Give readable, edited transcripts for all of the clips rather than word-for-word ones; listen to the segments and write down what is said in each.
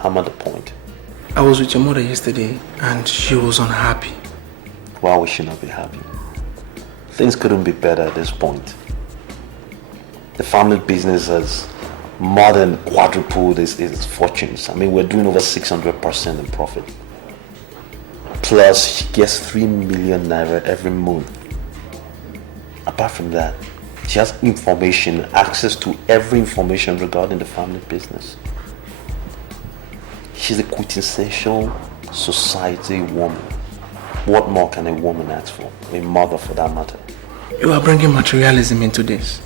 hammer the point. I was with your mother yesterday and she was unhappy. Why would she not be happy? Things couldn't be better at this point. The family business has more than quadrupled its fortunes. I mean, we're doing over 600% in profit. Plus, she gets 3 million naira every month. Apart from that, she has information, access to every information regarding the family business. She's a quintessential society woman. What more can a woman ask for? A mother, for that matter. You are bringing materialism into this.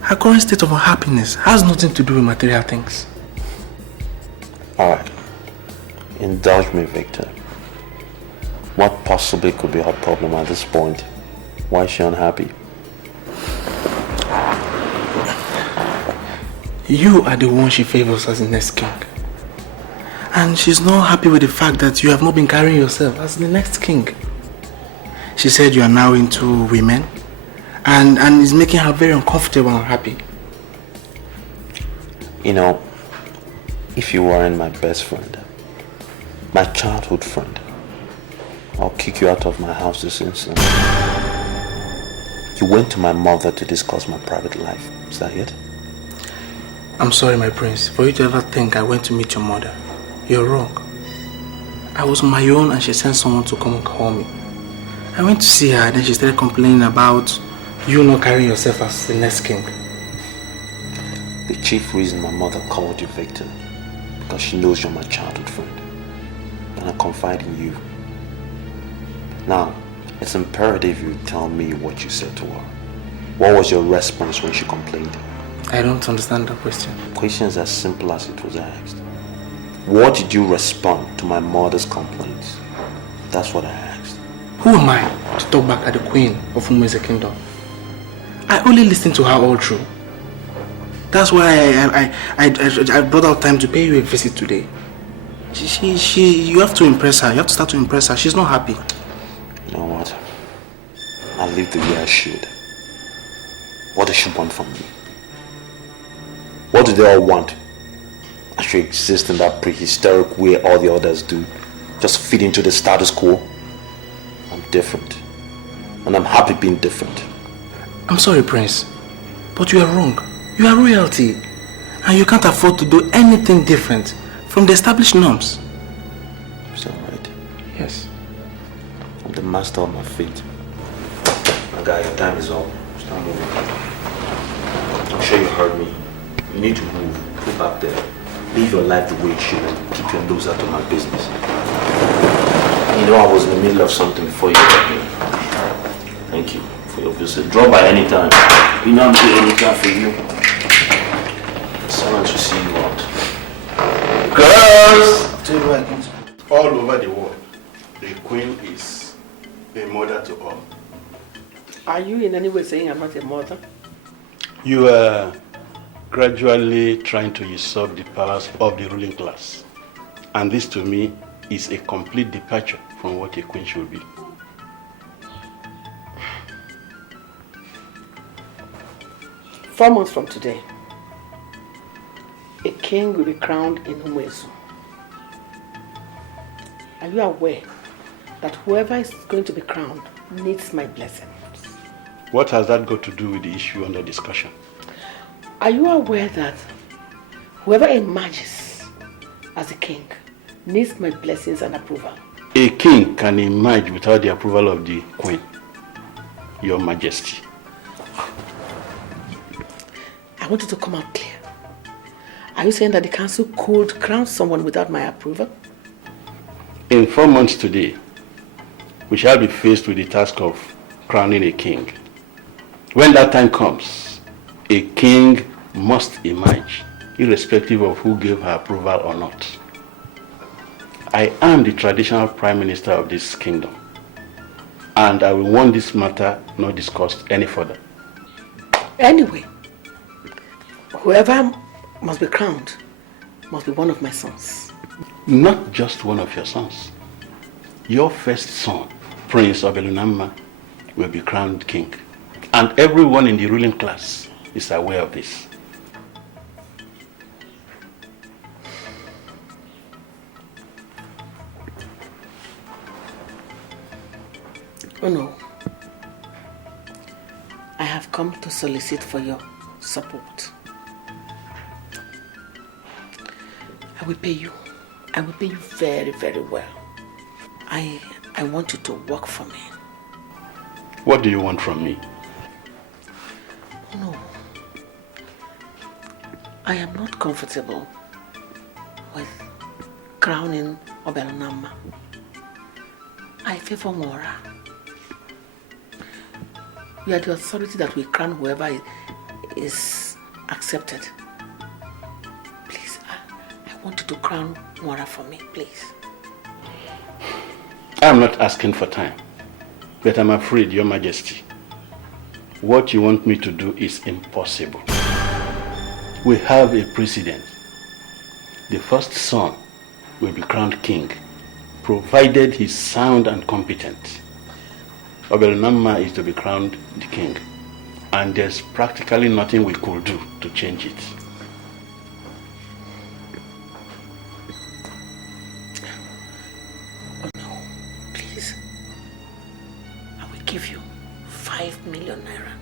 Her current state of unhappiness has nothing to do with material things. Alright. Indulge me, Victor. What possibly could be her problem at this point? Why is she unhappy? You are the one she favors as the next king. And she's not happy with the fact that you have not been carrying yourself as the next king. She said you are now into women and it's making her very uncomfortable and unhappy. You know, if you weren't my best friend, my childhood friend, I'll kick you out of my house this instant. You went to my mother to discuss my private life. Is that it? I'm sorry, my prince, for you to ever think I went to meet your mother. You're wrong. I was on my own and she sent someone to come and call me. I went to see her and then she started complaining about you not carrying yourself as the next king. The chief reason my mother called you Victor, because she knows you're my childhood friend. And I confide in you. Now, it's imperative you tell me what you said to her. What was your response when she complained? I don't understand that question. Questions as simple as it was asked. What did you respond to my mother's complaints? That's what I asked. Who am I to talk back at the queen of whom is the kingdom? I only listened to her all through. That's why I brought out time to pay you a visit today. You have to impress her. You have to start to impress her. She's not happy. You know what? I'll leave the way I should. What does she want from me? What do they all want? I should exist in that prehistoric way all the others do. Just fit into the status quo. I'm different. And I'm happy being different. I'm sorry, Prince. But you are wrong. You are royalty. And you can't afford to do anything different from the established norms. Is that right? Yes. I'm the master of my fate. My guy, your time is up. Start moving. I'm sure you heard me. You need to move. Go back there. Live your life the way it should and keep your nose out of my business. You know I was in the middle of something before you got here. Thank you for your visit. Drop by any time. You know I'm doing any time for you. Someone to see you out. Girls! All over the world, the queen is a mother to all. Are you in any way saying I'm not a mother? You are gradually trying to usurp the powers of the ruling class. And this to me is a complete departure from what a queen should be. Four months from today, a king will be crowned in Umezu. Are you aware that whoever is going to be crowned needs my blessing? What has that got to do with the issue under discussion? Are you aware that whoever emerges as a king needs my blessings and approval? A king can emerge without the approval of the queen, Your Majesty. I want you to come out clear. Are you saying that the council could crown someone without my approval? In 4 months today, we shall be faced with the task of crowning a king. When that time comes, a king must emerge, irrespective of who gave her approval or not. I am the traditional prime minister of this kingdom, and I will want this matter not discussed any further. Anyway, whoever must be crowned must be one of my sons. Not just one of your sons. Your first son, Prince Obelunama, will be crowned king. And everyone in the ruling class is aware of this. Oh no. I have come to solicit for your support. I will pay you. I will pay you very, very well. I want you to work for me. What do you want from me? No. I am not comfortable with crowning Obelonama. I favor Mora. You are the authority that will crown whoever is accepted. Please, I want you to crown Mora for me, please. I'm not asking for time, but I'm afraid, Your Majesty, what you want me to do is impossible. We have a precedent. The first son will be crowned king, provided he's sound and competent. Obelonama is to be crowned the king, and there's practically nothing we could do to change it. Oh no, please. I will give you 5 million naira.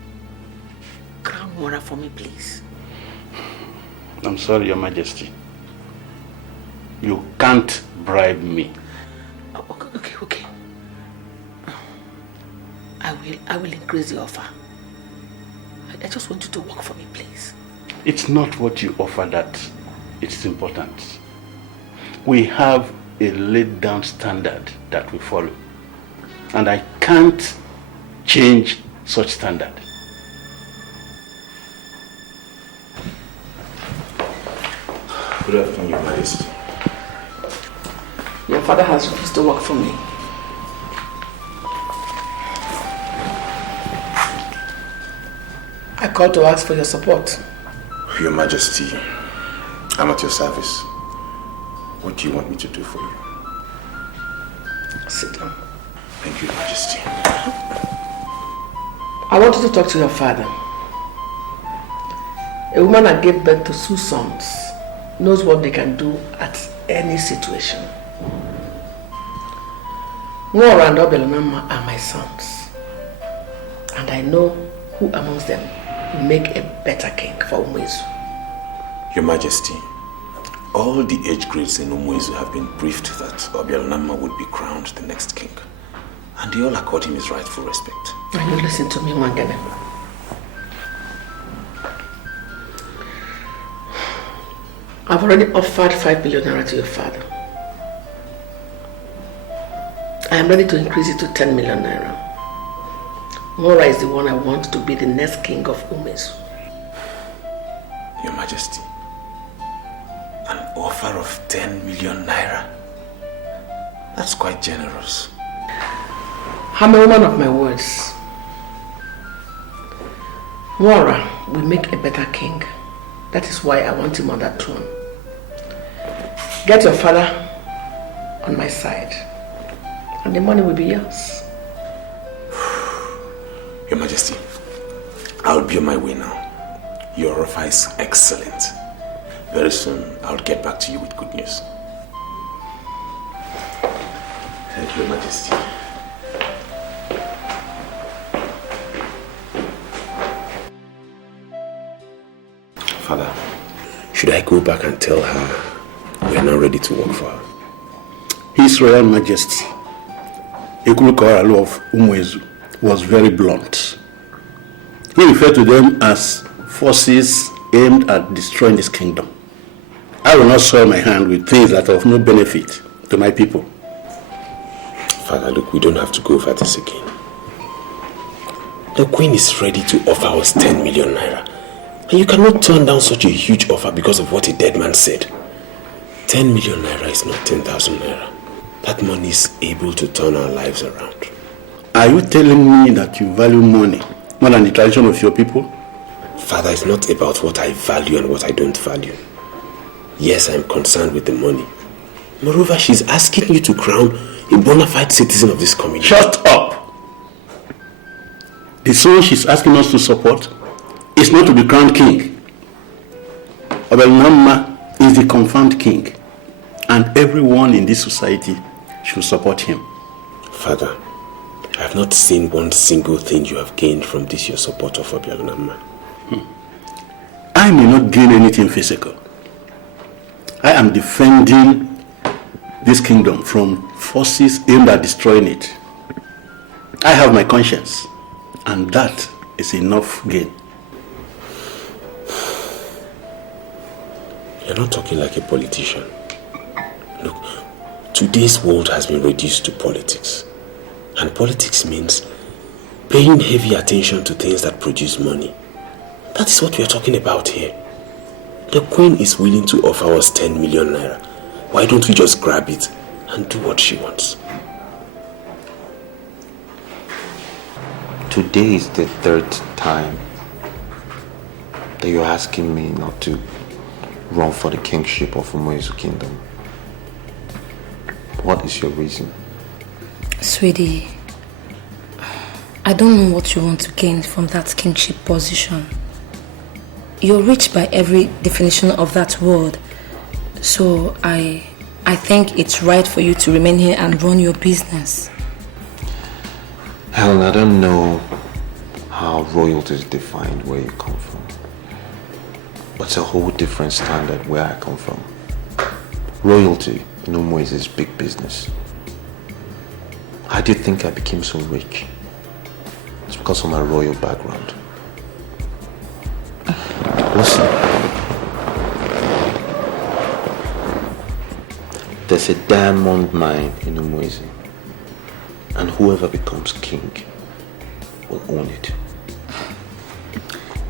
Crown Mora for me, please. I'm sorry, Your Majesty. You can't bribe me. Okay. I will increase the offer. I just want you to work for me, please. It's not what you offer that it's important. We have a laid down standard that we follow, and I can't change such standard. Good afternoon, Your Majesty. Your father has refused to work for me. I called to ask for your support. Your Majesty, I'm at your service. What do you want me to do for you? Sit down. Thank you, Your Majesty. I want you to talk to your father. A woman that gave birth to 2 sons knows what they can do at any situation. Nora and Obelonama are my sons, and I know who amongst them will make a better king for Umuezu. Your Majesty, all the age grades in Umuezu have been briefed that Obelonama would be crowned the next king, and they all accord him his rightful respect. And you listen to me, Wangene. I've already offered 5 billion naira to your father. I am ready to increase it to 10 million naira. Mora is the one I want to be the next king of Umuezu. Your Majesty, an offer of 10 million naira? That's quite generous. I'm a woman of my words. Mora will make a better king. That is why I want him on that throne. Get your father on my side, and the money will be yours. Your Majesty, I'll be on my way now. Your offer is excellent. Very soon, I'll get back to you with good news. Thank you, Your Majesty. Father, should I go back and tell her we are now ready to work for her? His Royal Majesty, Ekuru of Umuezu, was very blunt. He referred to them as forces aimed at destroying this kingdom. I will not soil my hand with things that are of no benefit to my people. Father, look, we don't have to go over this again. The Queen is ready to offer us 10 million naira. And you cannot turn down such a huge offer because of what a dead man said. 10 million naira is not 10,000 naira. That money is able to turn our lives around. Are you telling me that you value money more than the tradition of your people? Father, it's not about what I value and what I don't value. Yes, I'm concerned with the money. Moreover, she's asking you to crown a bona fide citizen of this community. Shut up! The son she's asking us to support is not to be crowned king. Obelonama is the confirmed king, and everyone in this society should support him. Father, I have not seen one single thing you have gained from this your support of Obialunama. I may not gain anything physical. I am defending this kingdom from forces aimed at destroying it. I have my conscience, and that is enough gain. You're not talking like a politician. Look, today's world has been reduced to politics. And politics means paying heavy attention to things that produce money. That is what we are talking about here. The Queen is willing to offer us 10 million naira. Why don't we just grab it and do what she wants? Today is the third time that you're asking me not to run for the kingship of Umuezu Kingdom. What is your reason? Sweetie, I don't know what you want to gain from that kingship position. You're rich by every definition of that word. So I think it's right for you to remain here and run your business. Helen, I don't know how royalty is defined where you come from. But it's a whole different standard where I come from. Royalty in Umuezu is big business. How do you think I became so rich? It's because of my royal background. Listen. There's a diamond mine in Umuezu. And whoever becomes king will own it.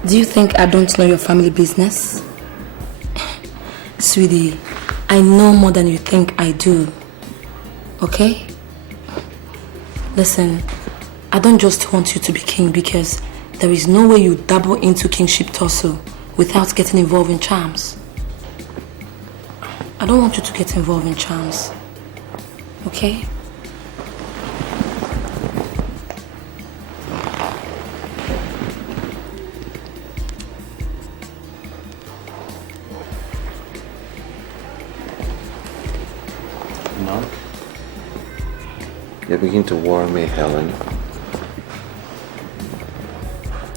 Do you think I don't know your family business? Sweetie, I know more than you think I do. Okay? Listen, I don't just want you to be king because there is no way you dabble into kingship tussle without getting involved in charms. I don't want you to get involved in charms. Okay? No? You begin to worry me, Helen.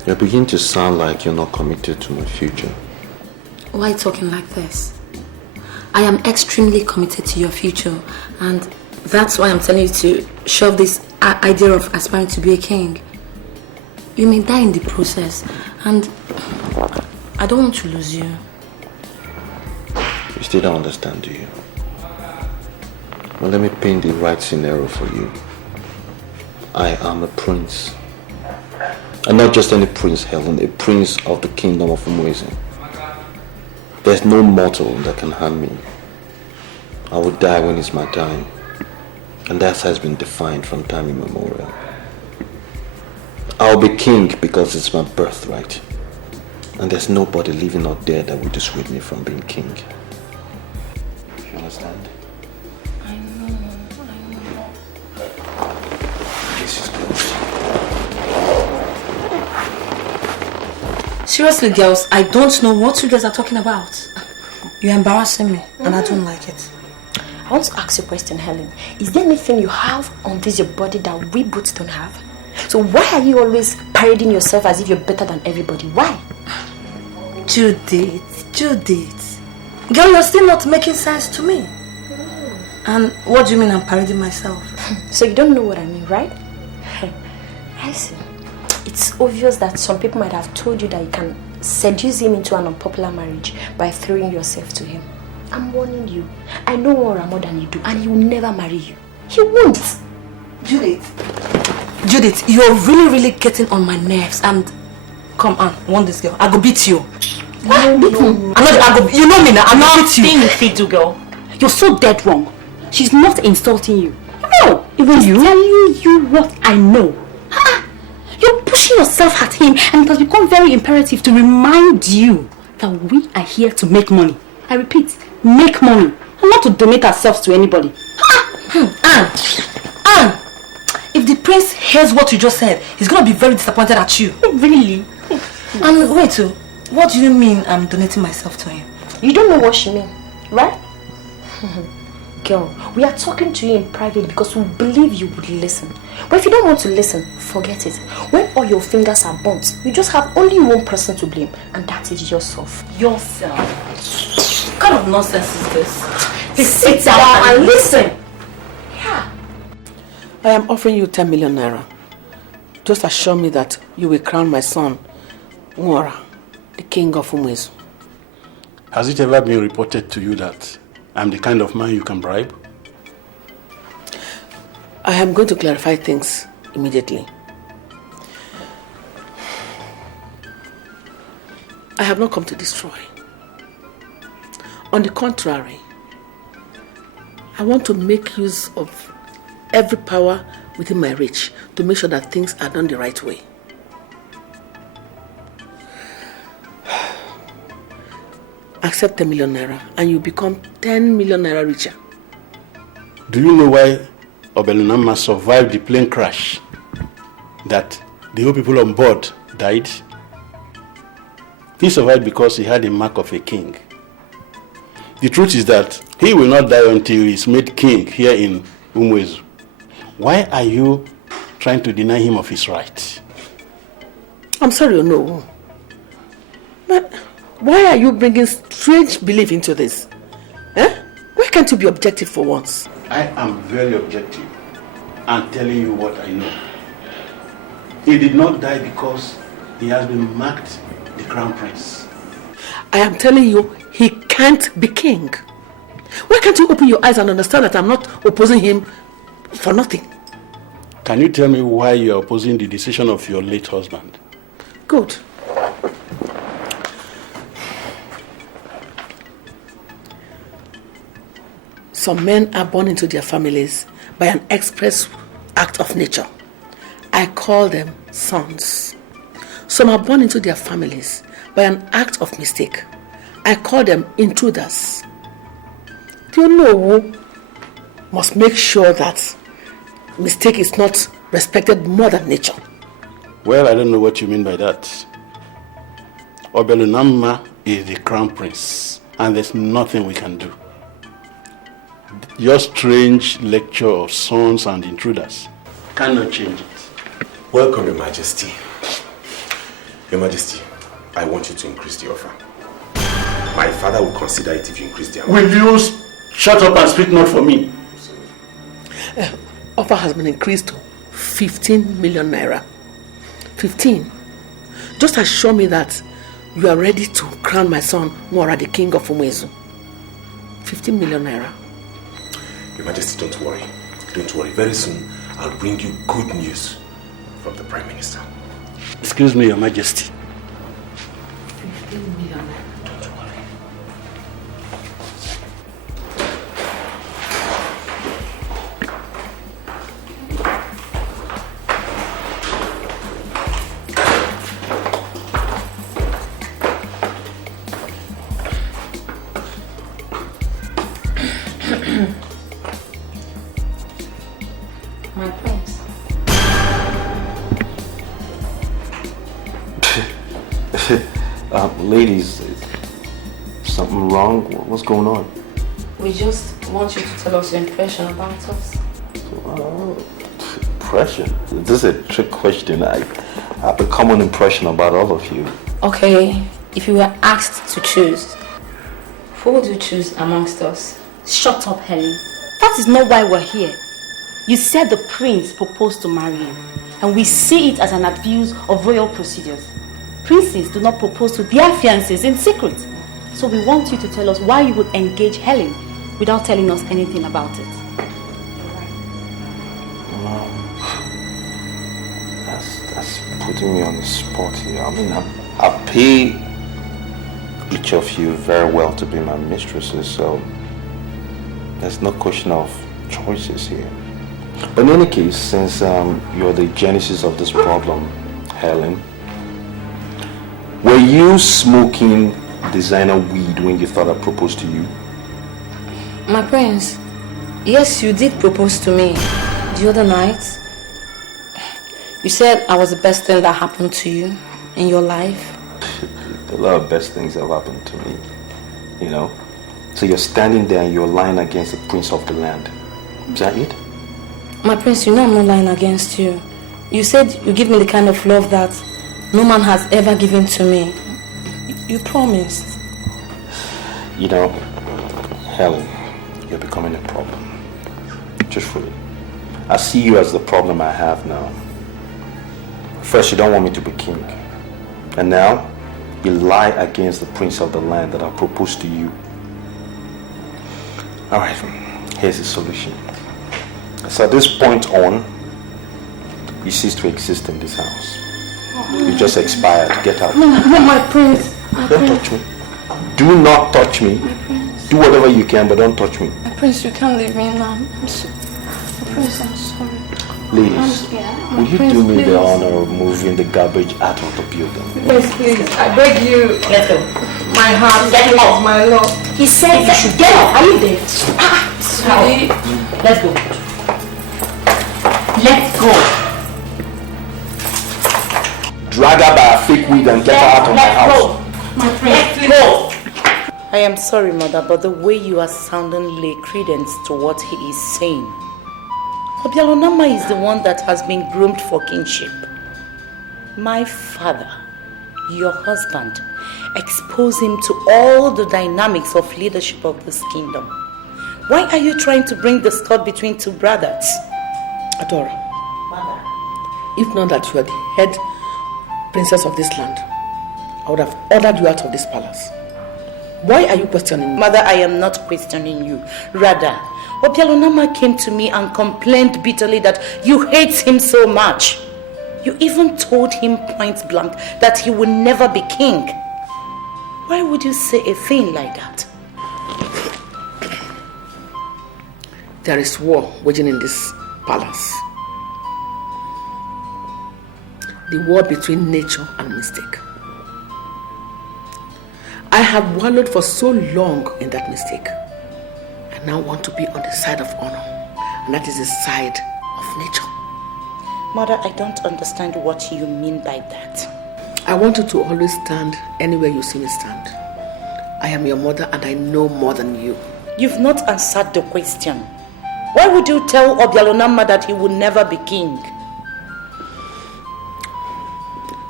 You begin to sound like you're not committed to my future. Why are you talking like this? I am extremely committed to your future, and that's why I'm telling you to shove this idea of aspiring to be a king. You may die in the process, and I don't want to lose you. You still don't understand, do you? Well, let me paint the right scenario for you. I am a prince. And not just any prince, Helen, a prince of the kingdom of Umuezu. There's no mortal that can harm me. I will die when it's my time. And that has been defined from time immemorial. I'll be king because it's my birthright. And there's nobody living or dead that will dissuade me from being king. You understand? I know. This is good. Seriously, girls, I don't know what you guys are talking about. You're embarrassing me, and I don't like it. I want to ask you a question, Helen. Is there anything you have on this your body that we both don't have? So why are you always parading yourself as if you're better than everybody? Why? Judith. Girl, you're still not making sense to me. And what do you mean I'm parading myself? So you don't know what I mean, right? I see. It's obvious that some people might have told you that you can seduce him into an unpopular marriage by throwing yourself to him. I'm warning you. I know more more than you do, and he will never marry you. He won't. Judith, you're really getting on my nerves. And come on, want this girl? I go beat you. No. You know me now. I'm not beat you. Nothing you fit do, girl. You're so dead wrong. She's not insulting you. No, even you. Telling you what I know. You're pushing yourself at him, and it has become very imperative to remind you that we are here to make money. I repeat, make money, and not to donate ourselves to anybody. Anne, if the prince hears what you just said, he's gonna be very disappointed at you. Really? And wait, what do you mean I'm donating myself to him? You don't know what she means, right? girl. We are talking to you in private because we believe you would listen. But if you don't want to listen, forget it. When all your fingers are burnt, you just have only one person to blame, and that is yourself. Yourself? What kind of nonsense is this? Sit down and listen. Yeah. I am offering you 10 million naira. Just assure me that you will crown my son, Nwora, the king of Umuezu. Has it ever been reported to you that I'm the kind of man you can bribe? I am going to clarify things immediately. I have not come to destroy. On the contrary, I want to make use of every power within my reach to make sure that things are done the right way. Accept 10 million naira and you become 10 million naira richer. Do you know why Obelunama survived the plane crash? That the whole people on board died? He survived because he had the mark of a king. The truth is that he will not die until he is made king here in Umuezu. Why are you trying to deny him of his right? I'm sorry, no. But why are you bringing strange belief into this? Why can't you be objective for once? I am very objective and telling you what I know. He did not die because he has been marked the crown prince. I am telling you, he can't be king. Why can't you open your eyes and understand that I'm not opposing him for nothing? Can you tell me why you are opposing the decision of your late husband? Good. Some men are born into their families by an express act of nature. I call them sons. Some are born into their families by an act of mistake. I call them intruders. Do you know who must make sure that mistake is not respected more than nature? Well, I don't know what you mean by that. Obelunama is the crown prince, and there's nothing we can do. Your strange lecture of sons and intruders cannot change it. Welcome, Your Majesty. Your Majesty, I want you to increase the offer. My father will consider it if you increase the amount. Will you shut up and speak not for me? Offer has been increased to 15 million naira. 15. Just assure me that you are ready to crown my son Nwora, the king of Umuezu. 15 million naira. Your Majesty, don't worry. Don't worry. Very soon, I'll bring you good news from the Prime Minister. Excuse me, Your Majesty. 15 million naira. Don't worry. My prince. Ladies, is something wrong? What's going on? We just want you to tell us your impression about us. Impression? This is a trick question. I have a common impression about all of you. Okay, if you were asked to choose, who would you choose amongst us? Shut up, Helen. That is not why we're here. You said the prince proposed to marry him, and we see it as an abuse of royal procedures. Princes do not propose to their fiancés in secret. So we want you to tell us why you would engage Helen without telling us anything about it. That's putting me on the spot here. I mean, I pay each of you very well to be my mistresses, so there's no question of choices here. But in any case, since you're the genesis of this problem, Helen, were you smoking designer weed when you thought I proposed to you? My prince, yes, you did propose to me the other night. You said I was the best thing that happened to you in your life. A lot of best things have happened to me, you know. So you're standing there and you're lying against the prince of the land. Is that it? My prince, you know I'm not lying against you. You said you give me the kind of love that no man has ever given to me. You promised. You know, Helen, you're becoming a problem. Truthfully. I see you as the problem I have now. First, you don't want me to be king. And now, you lie against the prince of the land that I proposed to you. Alright, here's the solution. So at this point on, you cease to exist in this house. You just expired. Get out. No, my prince. Don't touch me. Do not touch me. Do whatever you can, but don't touch me. My prince, you can't leave me now. Prince, I'm sorry. Ladies, will you do me the honor of moving the garbage out of the building? Yes, please. I beg you. Let's go. My heart, Get off. my love. He said you should get off. Are you there? Sweetie. Let's go. Let's go. Drag her by a fake wig and get her out of my house. My friend, let's go. I am sorry, mother, but the way you are sounding lay credence to what he is saying. Obialonama is the one that has been groomed for kingship. My father, your husband, exposed him to all the dynamics of leadership of this kingdom. Why are you trying to bring the stud between two brothers? Adora, Mother. if not that you are the head princess of this land, I would have ordered you out of this palace. Why are you questioning me? Mother, I am not questioning you. Rather, Obialonama came to me and complained bitterly that you hate him so much. You even told him point blank that he would never be king. Why would you say a thing like that? There is war waging in this palace. The war between nature and mistake. I have wallowed for so long in that mistake. I now want to be on the side of honor, and that is the side of nature. Mother, I don't understand what you mean by that. I want you to always stand anywhere you see me stand. I am your mother and I know more than you. You've not answered the question. Why would you tell Obialonama that he would never be king?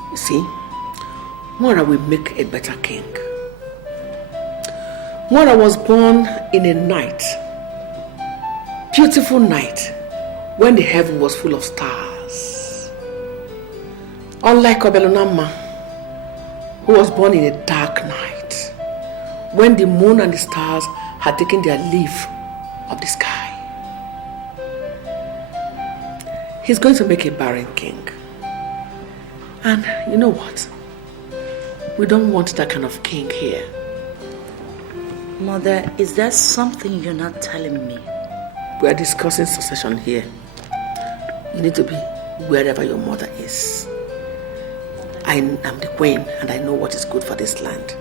You see, Mora will make a better king. Mora was born in a night, beautiful night, when the heaven was full of stars. Unlike Obialonama, who was born in a dark night, when the moon and the stars had taken their leave of the sky. He's going to make a barren king. And you know what? We don't want that kind of king here. Mother, is there something you're not telling me? We are discussing succession here. You need to be wherever your mother is. I am the queen and I know what is good for this land.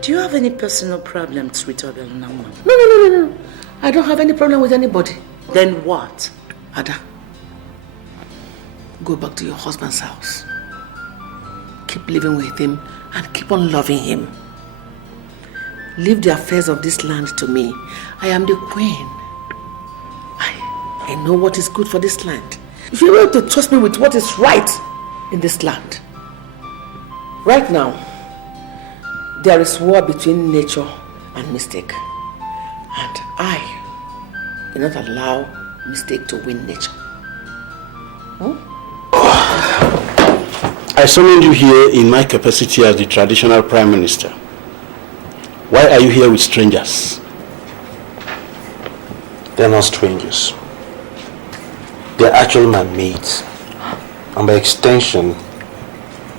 Do you have any personal problems with Obialonama? No. I don't have any problem with anybody. Then what? Ada, go back to your husband's house. Keep living with him and keep on loving him. Leave the affairs of this land to me. I am the queen. I know what is good for this land. If you're able to trust me with what is right in this land. Right now, there is war between nature and mistake. And I will not allow mistake to win nature. I summoned you here in my capacity as the traditional prime minister. Why are you here with strangers? They're not strangers. They're actually my mates. And by extension,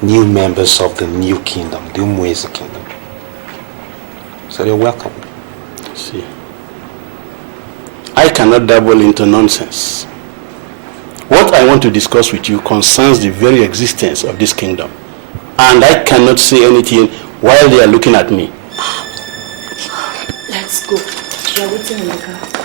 new members of the new kingdom, the Umweze kingdom. So they're welcome. See, I cannot dabble into nonsense. What I want to discuss with you concerns the very existence of this kingdom. And I cannot say anything while they are looking at me. Let's go. We are waiting in the car.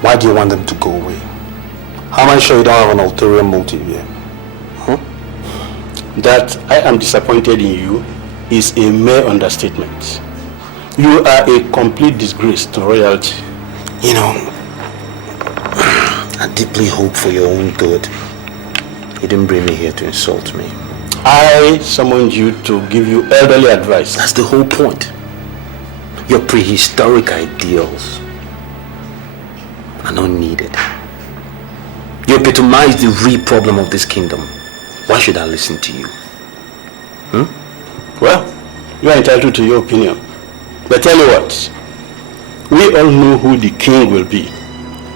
Why do you want them to go away? How am I sure you don't have an ulterior motive here? Huh? That I am disappointed in you is a mere understatement. You are a complete disgrace to royalty. You know, I deeply hope for your own good. You didn't bring me here to insult me. I summoned you to give you elderly advice. That's the whole point. Your prehistoric ideals are not needed. You epitomize the real problem of this kingdom. Why should I listen to you? Well, you are entitled to your opinion. But tell you what, we all know who the king will be.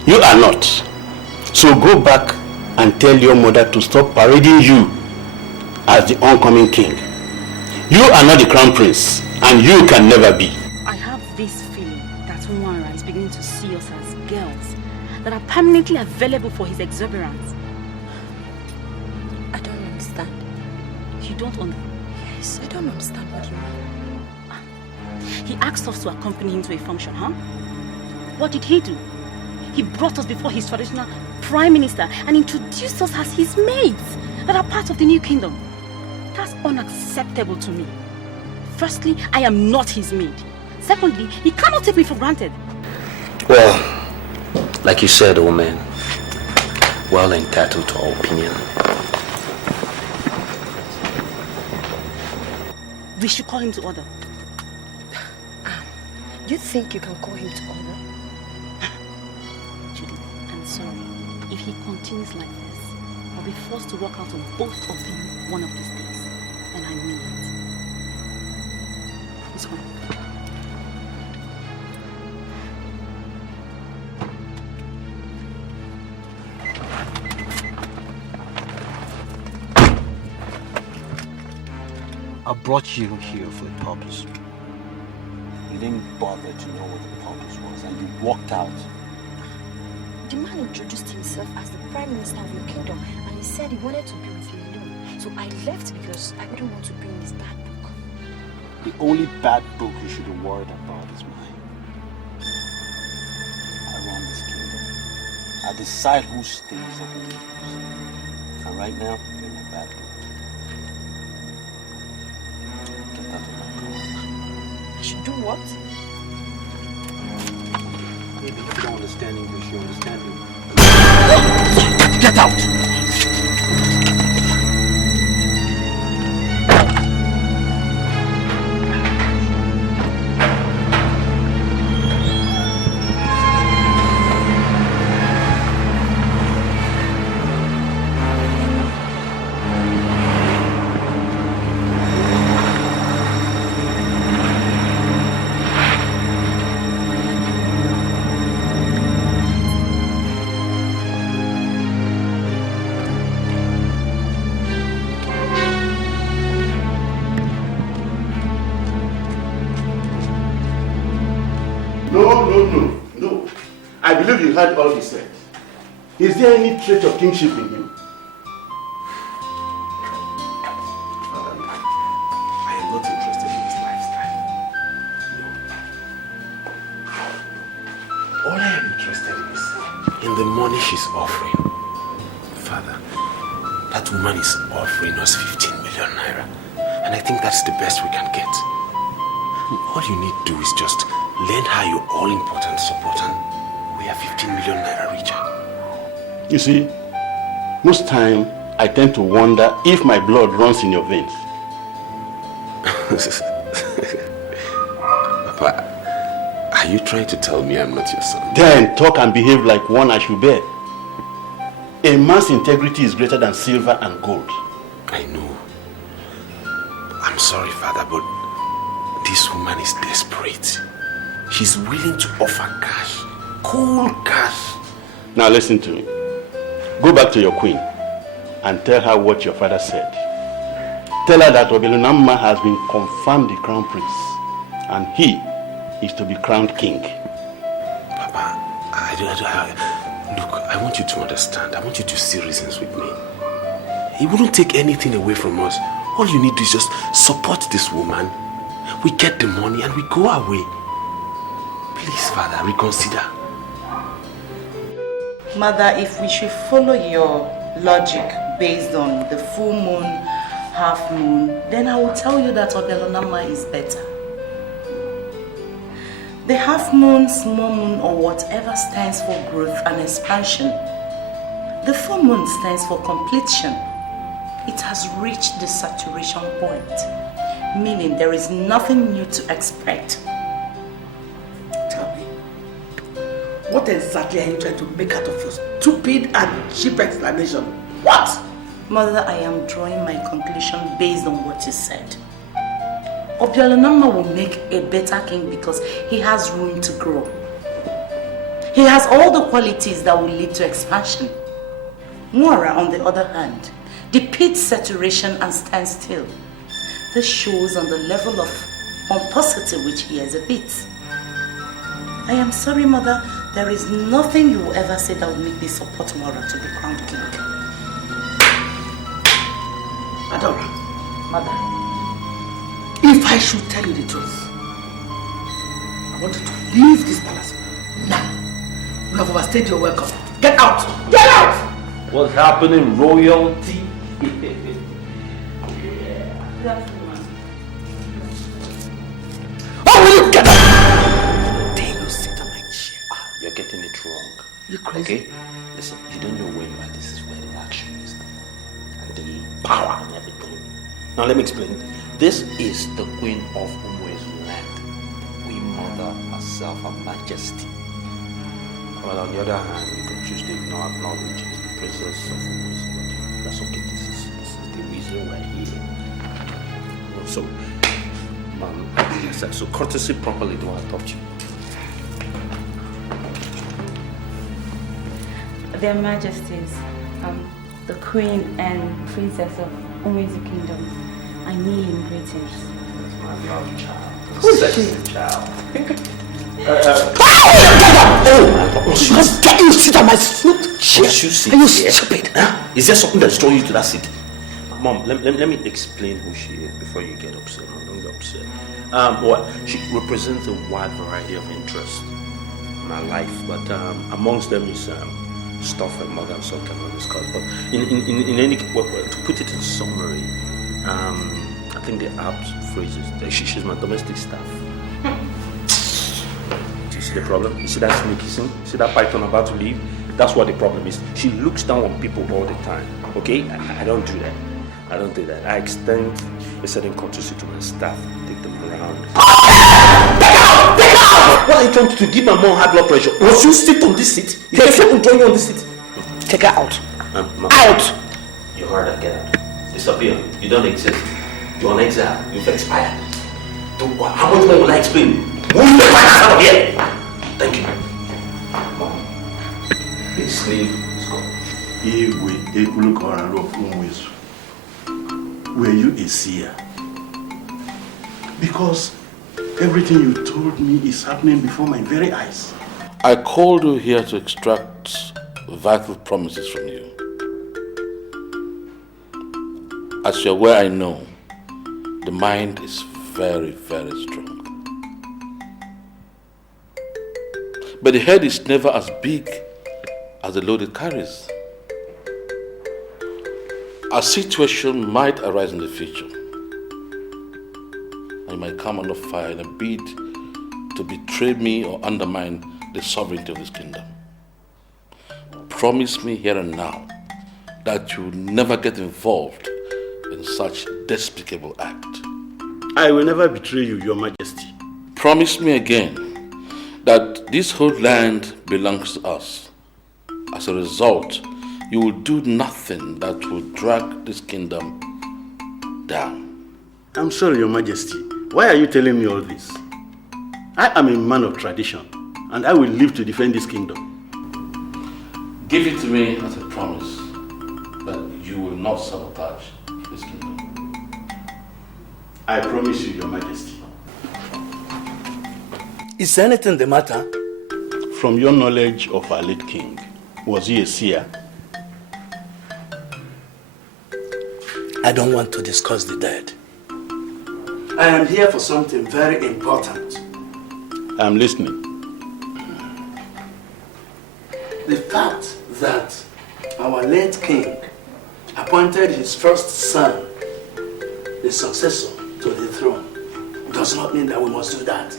You are not. So go back and tell your mother to stop parading you as the oncoming king. You are not the crown prince, and you can never be. I have this feeling that Nwara is beginning to see us as girls that are permanently available for his exuberance. I don't understand. You don't understand? Yes, I don't understand what you mean. He asked us to accompany him to a function, huh? What did he do? He brought us before his traditional prime minister and introduced us as his maids that are part of the new kingdom. That's unacceptable to me. Firstly, I am not his maid. Secondly, he cannot take me for granted. Well, like you said, old man, well entitled to our opinion. We should call him to order. You think you can call him to order? Judith, I'm sorry. If he continues like this, I'll be forced to walk out on both of you one of these days. And I mean it. This one. I brought you here for a purpose. You didn't bother to know what the purpose was, and you walked out. The man introduced himself as the prime minister of your kingdom, and he said he wanted to be with you alone. So I left because I wouldn't want to be in his bad book. The only bad book you should have worried about is mine. I run this kingdom. I decide who stays and who leaves. And right now, you're in a bad book. Get out of my court. I should do what? Maybe if you don't understand English, you understand me. Get out! No. I believe you heard all he said. Is there any trait of kingship in him? I am not interested in his lifestyle. No. All I am interested in is in the money she's offering. Father, that woman is offering us 15 million naira. And I think that's the best we can get. All you need to do is just lend her your all-important support and we are 15 million naira richer. You see, most time I tend to wonder if my blood runs in your veins. Papa, are you trying to tell me I'm not your son? Then talk and behave like one I should bear. A man's integrity is greater than silver and gold. I know. I'm sorry, Father, but this woman is desperate. She's willing to offer cash. Cool cash. Now listen to me. Go back to your queen and tell her what your father said. Tell her that Obelunamma has been confirmed the crown prince and he is to be crowned king. Papa, look, I want you to understand. I want you to see reasons with me. He wouldn't take anything away from us. All you need to do is just support this woman we get the money and we go away. Please, Father, reconsider. Mother, if we should follow your logic based on the full moon, half moon, then I will tell you that Obelonama is better. The half moon, small moon, or whatever stands for growth and expansion. The full moon stands for completion. It has reached the saturation point, meaning there is nothing new to expect. Tell me, what exactly are you trying to make out of your stupid and cheap explanation? What? Mother, I am drawing my conclusion based on what you said. Obialonama will make a better king because he has room to grow. He has all the qualities that will lead to expansion. Mora, on the other hand, depicts saturation and standstill. This shows on the level of pomposity which he exhibits. I am sorry, Mother, there is nothing you will ever say that will make me support Mora to be crowned king. Adora. Mother. If I should tell you the truth, I want you to leave this palace now. You have overstayed your welcome. Get out! Get out! What's happening, royalty? Oh, will you get out? There you sit on my chair. You're getting it wrong. You crazy? Okay? Listen, you don't know when, but this is where the action is. And the power and everything. Now let me explain. This is the queen of Umue's land. We mother herself her majesty. Well, on the other hand, you can choose to ignore acknowledge is the princess of Umue's land. That's okay. This is the reason we're here. So courtesy properly do I talk to you? Their Majesties, the Queen and Princess of Umue's kingdom. I mean greetings. My love child. Who's that? Child. How dare you sit on my foot chair? What you sit Are you here? stupid? Huh? Is there something that's drawing you to that seat? Mom, let me explain who she is before you get upset. No, don't get upset. She represents a wide variety of interests in my life, but amongst them is stuff her mother and son cannot discuss. But in any to put it in summary, I think the apt phrase is she's my domestic staff. Do you see the problem? You see that sneaky thing? You see that python about to leave? That's what the problem is. She looks down on people all the time. Okay? I don't do that. I don't do that. I extend a certain courtesy to my staff, take them around. Take out! What are you trying to do? Give my mom high blood pressure? Once you sit on this seat, you get someone join you on this seat. Take her out. Out! You heard her, get out. Disappear. You don't exist. You're on exile. You've expired. How much more will I explain? Move the finance out of here! Thank you. Mom. Please leave. Let's go. Were you a seer? Because everything you told me is happening before my very eyes. I called you here to extract vital promises from you. As you're aware, I know the mind is very, very strong. But the head is never as big as the load it carries. A situation might arise in the future. I might come under fire in a bid to betray me or undermine the sovereignty of this kingdom. Promise me here and now that you will never get involved in such despicable act. I will never betray you, Your Majesty. Promise me again that this whole land belongs to us. As a result, you will do nothing that will drag this kingdom down. I'm sorry, Your Majesty. Why are you telling me all this? I am a man of tradition, and I will live to defend this kingdom. Give it to me as a promise that you will not sabotage this kingdom. I promise you, Your Majesty. Is anything the matter? From your knowledge of our late king, was he a seer? I don't want to discuss the dead. I am here for something very important. I'm listening. The fact that our late king appointed his first son the successor to the throne does not mean that we must do that.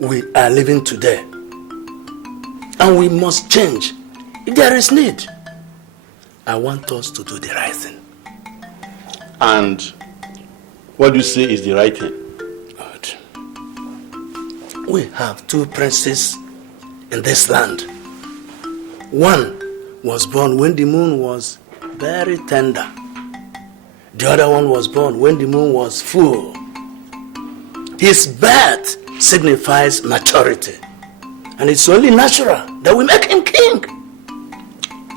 We are living today, and we must change if there is need. I want us to do the right thing. And what do you say is the right thing? Good. We have two princes in this land. One was born when the moon was very tender. The other one was born when the moon was full. His birth signifies maturity. And it's only natural that we make him king.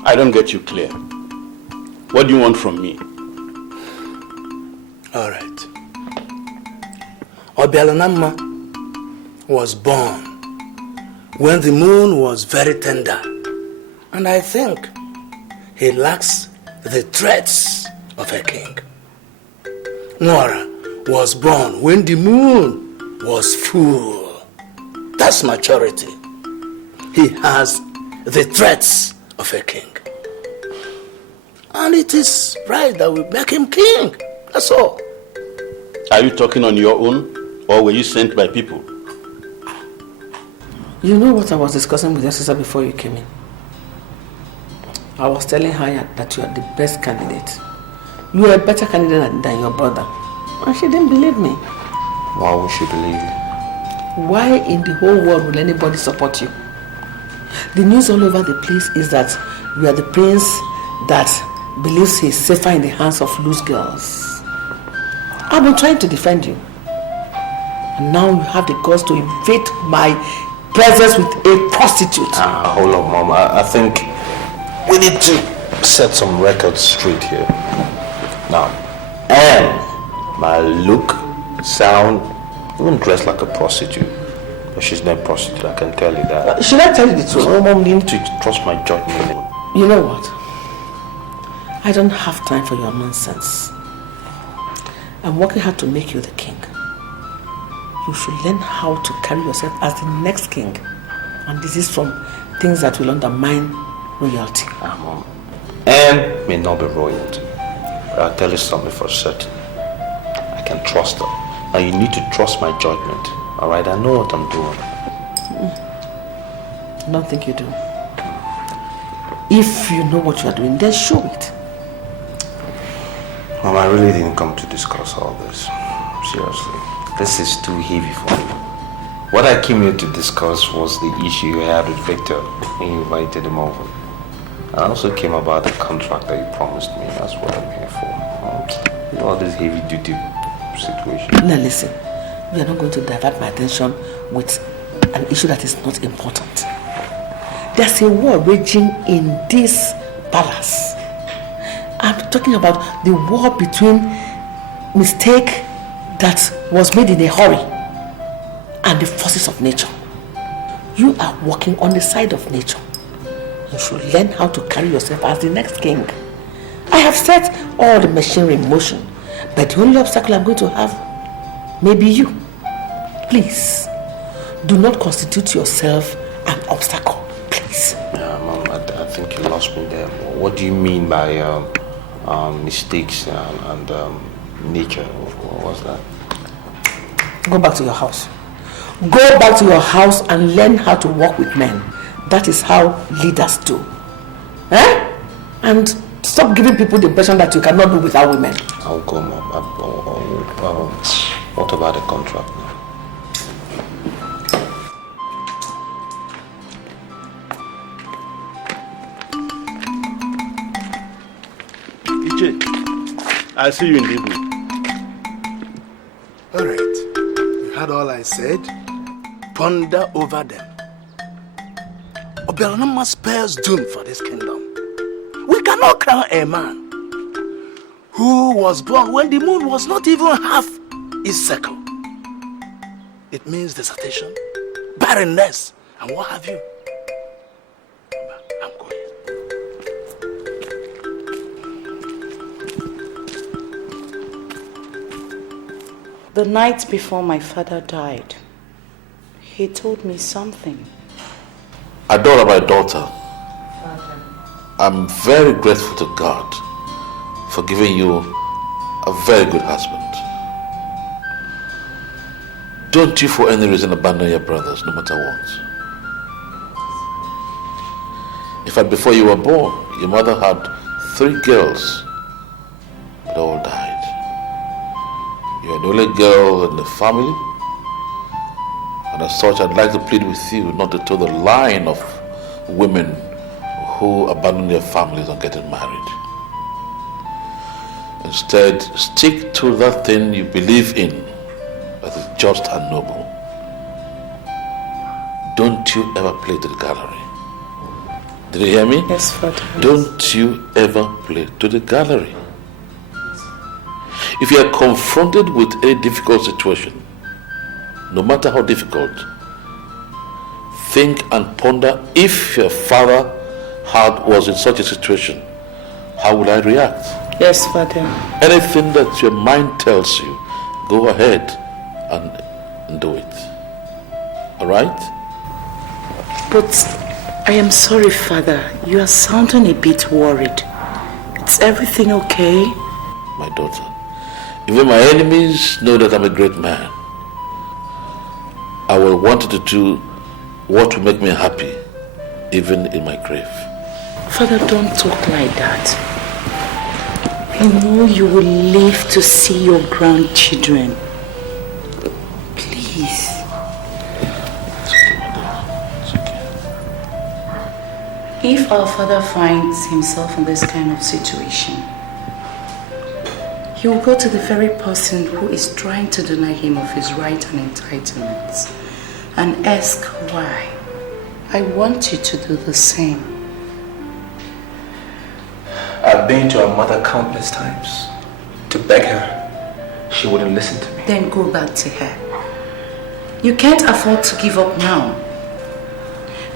I don't get you clear. What do you want from me? All right. Obialanama was born when the moon was very tender. And I think he lacks the traits of a king. Nora was born when the moon was full. That's maturity. He has the traits of a king. And it is right that we make him king. That's all. Are you talking on your own, or were you sent by people? You know what I was discussing with your sister before you came in? I was telling her that you are the best candidate. You are a better candidate than your brother. And she didn't believe me. Why would she believe you? Why in the whole world will anybody support you? The news all over the place is that you are the prince that believes he's safer in the hands of loose girls. I've been trying to defend you. And now you have the guts to invade my presence with a prostitute. Hold on, Mom. I think we need to set some records straight here. Now, and my look, sound, even dress like a prostitute. But she's not a prostitute, I can tell you that. Should I tell you the truth? No, Mom, you need to trust my judgment. You know what? I don't have time for your nonsense. I'm working hard to make you the king. You should learn how to carry yourself as the next king. And this is from things that will undermine royalty. Mom. Anne may not be royalty. But I'll tell you something for certain. I can trust her. And you need to trust my judgment. Alright, I know what I'm doing. I don't think you do. If you know what you are doing, then show it. Mom, I really didn't come to discuss all this. Seriously. This is too heavy for me. What I came here to discuss was the issue you had with Victor when you invited him over. I also came about the contract that you promised me. That's what I'm here for. All this heavy-duty situation. Now listen, we are not going to divert my attention with an issue that is not important. There's a war raging in this palace. I'm talking about the war between mistake that was made in a hurry and the forces of nature. You are working on the side of nature. You should learn how to carry yourself as the next king. I have set all the machinery in motion, but the only obstacle I'm going to have may be you. Please, do not constitute yourself an obstacle, please. Yeah, Mom, I think you lost me there. What do you mean by mistakes and nature? What was that? Go back to your house. Go back to your house and learn how to work with men. That is how leaders do. And stop giving people the impression that you cannot do without women. I'll go, Mom. What about the contract now? Iyke, I'll see you in the evening. All right. You heard all I said. Ponder over them. Obialanama spells doom for this kingdom. We cannot crown a man who was born when the moon was not even half its circle. It means desertation, barrenness, and what have you. I'm going. The night before my father died, he told me something. Adora, my daughter, I'm very grateful to God for giving you a very good husband. Don't you for any reason abandon your brothers, no matter what. In fact, before you were born, your mother had 3 girls, but they all died. You are the only girl in the family, and as such, I'd like to plead with you not to toe the line of women who abandon their families and getting married. Instead, stick to that thing you believe in that is just and noble. Don't you ever play to the gallery. Did you hear me? Yes, Father. Don't you ever play to the gallery. If you are confronted with a difficult situation, no matter how difficult, think and ponder, if your father was in such a situation, how would I react? Yes, Father. Anything that your mind tells you, go ahead and do it. Alright? But I am sorry, Father. You are sounding a bit worried. Is everything okay? My daughter, even my enemies know that I'm a great man. I will want you to do what will make me happy, even in my grave. Father, don't talk like that. I know you will live to see your grandchildren. Please. It's okay. If our father finds himself in this kind of situation, he will go to the very person who is trying to deny him of his right and entitlements and ask why. I want you to do the same. I've been to her mother countless times to beg her. She wouldn't listen to me. Then go back to her. You can't afford to give up now.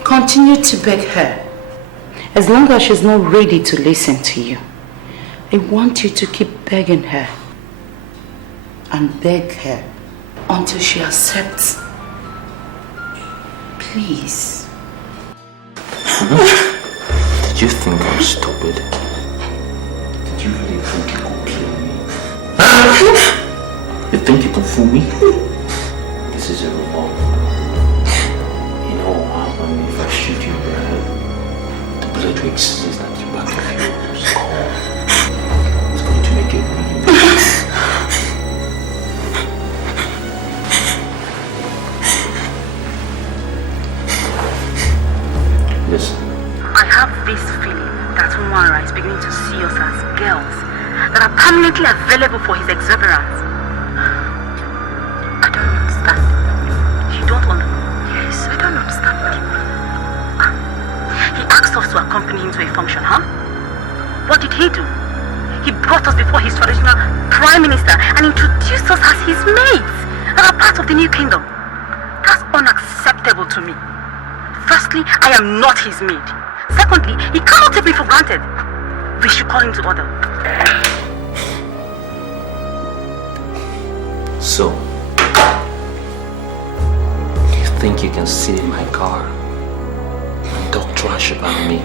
Continue to beg her. As long as she's not ready to listen to you, I want you to keep begging her and beg her until she accepts. Please. Did you think I'm stupid? Did you really think you could kill me? You think you can fool me? This is a revolver. You know what will happen if I shoot you in the head? The bullet will exist at the back of your skull. It's going to make it really bad. Listen. I have this feeling that Nwara is beginning to see us as girls that are permanently available for his exuberance. I don't understand. You don't understand? Yes, I don't understand. He asked us to accompany him to a function, huh? What did he do? He brought us before his traditional prime minister and introduced us as his mates that are part of the new kingdom. That's unacceptable to me. Firstly, I am not his maid. Secondly, he cannot take me for granted. We should call him to order. So, you think you can sit in my car and talk trash about me?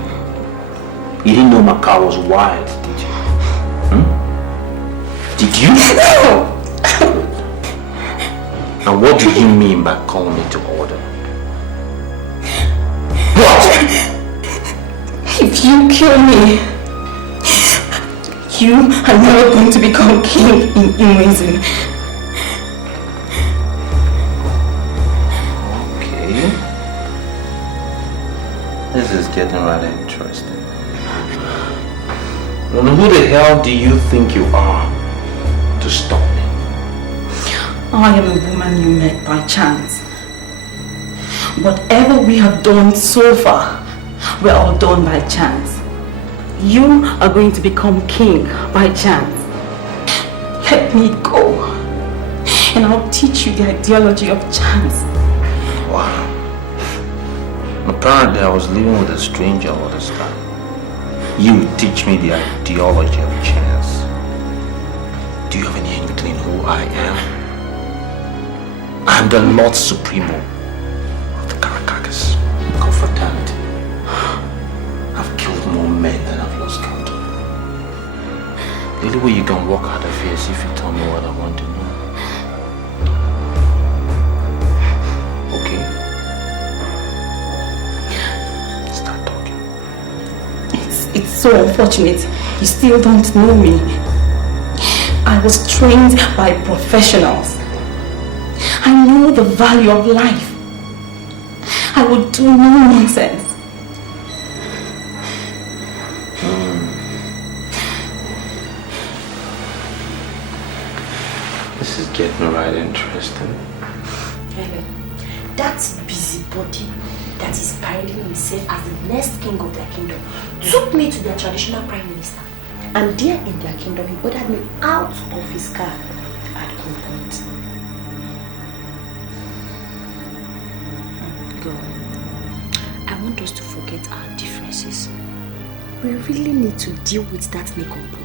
You didn't know my car was wild, did you? Did you? No! And what do you mean by calling me to order? What? If you kill me, you are never going to become king in Imwezin. Okay. This is getting rather interesting. And who the hell do you think you are to stop me? I am a woman you met by chance. Whatever we have done so far, we're all done by chance. You are going to become king by chance. Let me go, and I'll teach you the ideology of chance. Wow. Apparently I was living with a stranger all this time. You teach me the ideology of chance. Do you have any inkling who I am? I'm the Lord Supremo of the Caracas, confrontation. I've killed more men than I've lost count. The only way you can walk out of here is if you tell me what I want to know. Okay? Start talking. It's so unfortunate. You still don't know me. I was trained by professionals. I know the value of life. I would do no nonsense. This is getting right interesting. That busybody that is parading himself as the next king of their kingdom took me to their traditional prime minister. And there in their kingdom, he ordered me out of his car at gunpoint. Girl, I want us to forget our differences. We really need to deal with that Nikombo.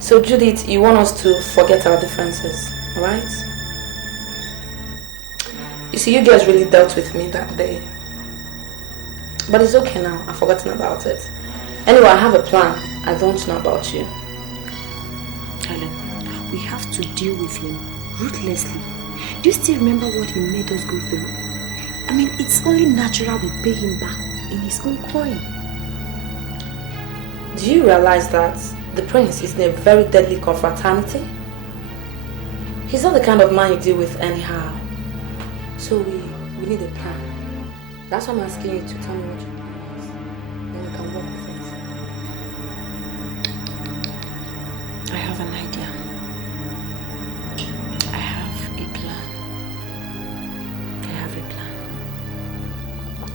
So Judith, you want us to forget our differences, right? You see, you guys really dealt with me that day. But it's okay now, I've forgotten about it. Anyway, I have a plan. I don't know about you. Helen, we have to deal with him ruthlessly. Do you still remember what he made us go through? I mean, it's only natural we pay him back in his own coin. Do you realize that the prince is in a very deadly confraternity? He's not the kind of man you deal with anyhow. So we need a plan. That's why I'm asking you to tell me what your plan is. Then we can work with it. I have an idea. I have a plan.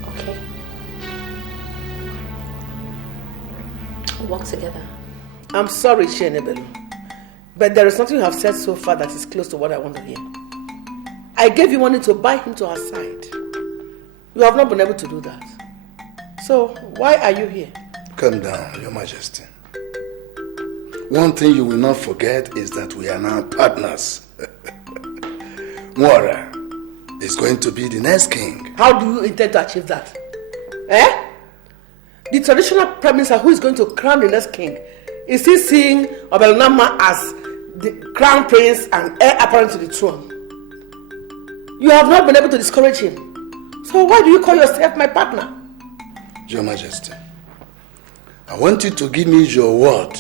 Okay. We'll work together. I'm sorry, Shenebelu, but there is nothing you have said so far that is close to what I want to hear. I gave you money to buy him to our side. You have not been able to do that. So, why are you here? Calm down, Your Majesty. One thing you will not forget is that we are now partners. Mwara is going to be the next king. How do you intend to achieve that? Eh? The traditional prime minister who is going to crown the next king, is he seeing Obelnama as the crown prince and heir apparent to the throne? You have not been able to discourage him. So why do you call yourself my partner? Your Majesty, I want you to give me your word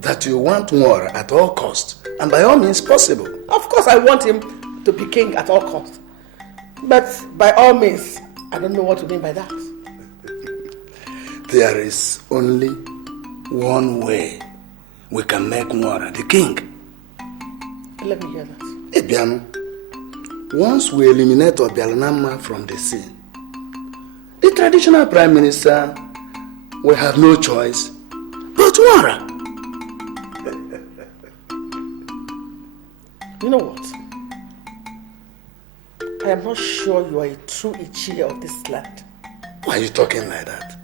that you want Mwara at all costs, and by all means possible. Of course I want him to be king at all costs. But by all means, I don't know what you mean by that. There is only one way we can make Mwara the king. Let me hear that. Ebiano, once we eliminate Obialanama from the scene, the traditional prime minister will have no choice but Mwara. You know what? I am not sure you are a true Iyke of this land. Why are you talking like that?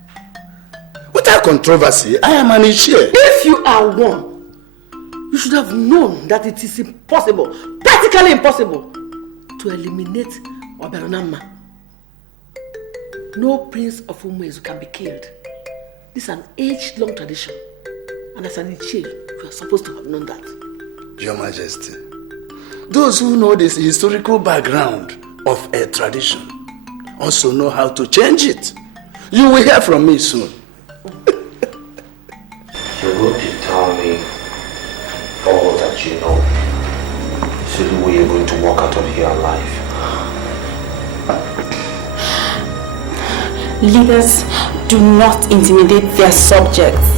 Without controversy, I am an Iyke. If you are one, you should have known that it is impossible, practically impossible, to eliminate Oberonama. No prince of Umuezu can be killed. This is an age-long tradition. And as an Iyke, you are supposed to have known that. Your Majesty, those who know this historical background of a tradition also know how to change it. You will hear from me soon. You're going to tell me all that you know. So the way you're going to walk out of here alive. Leaders do not intimidate their subjects.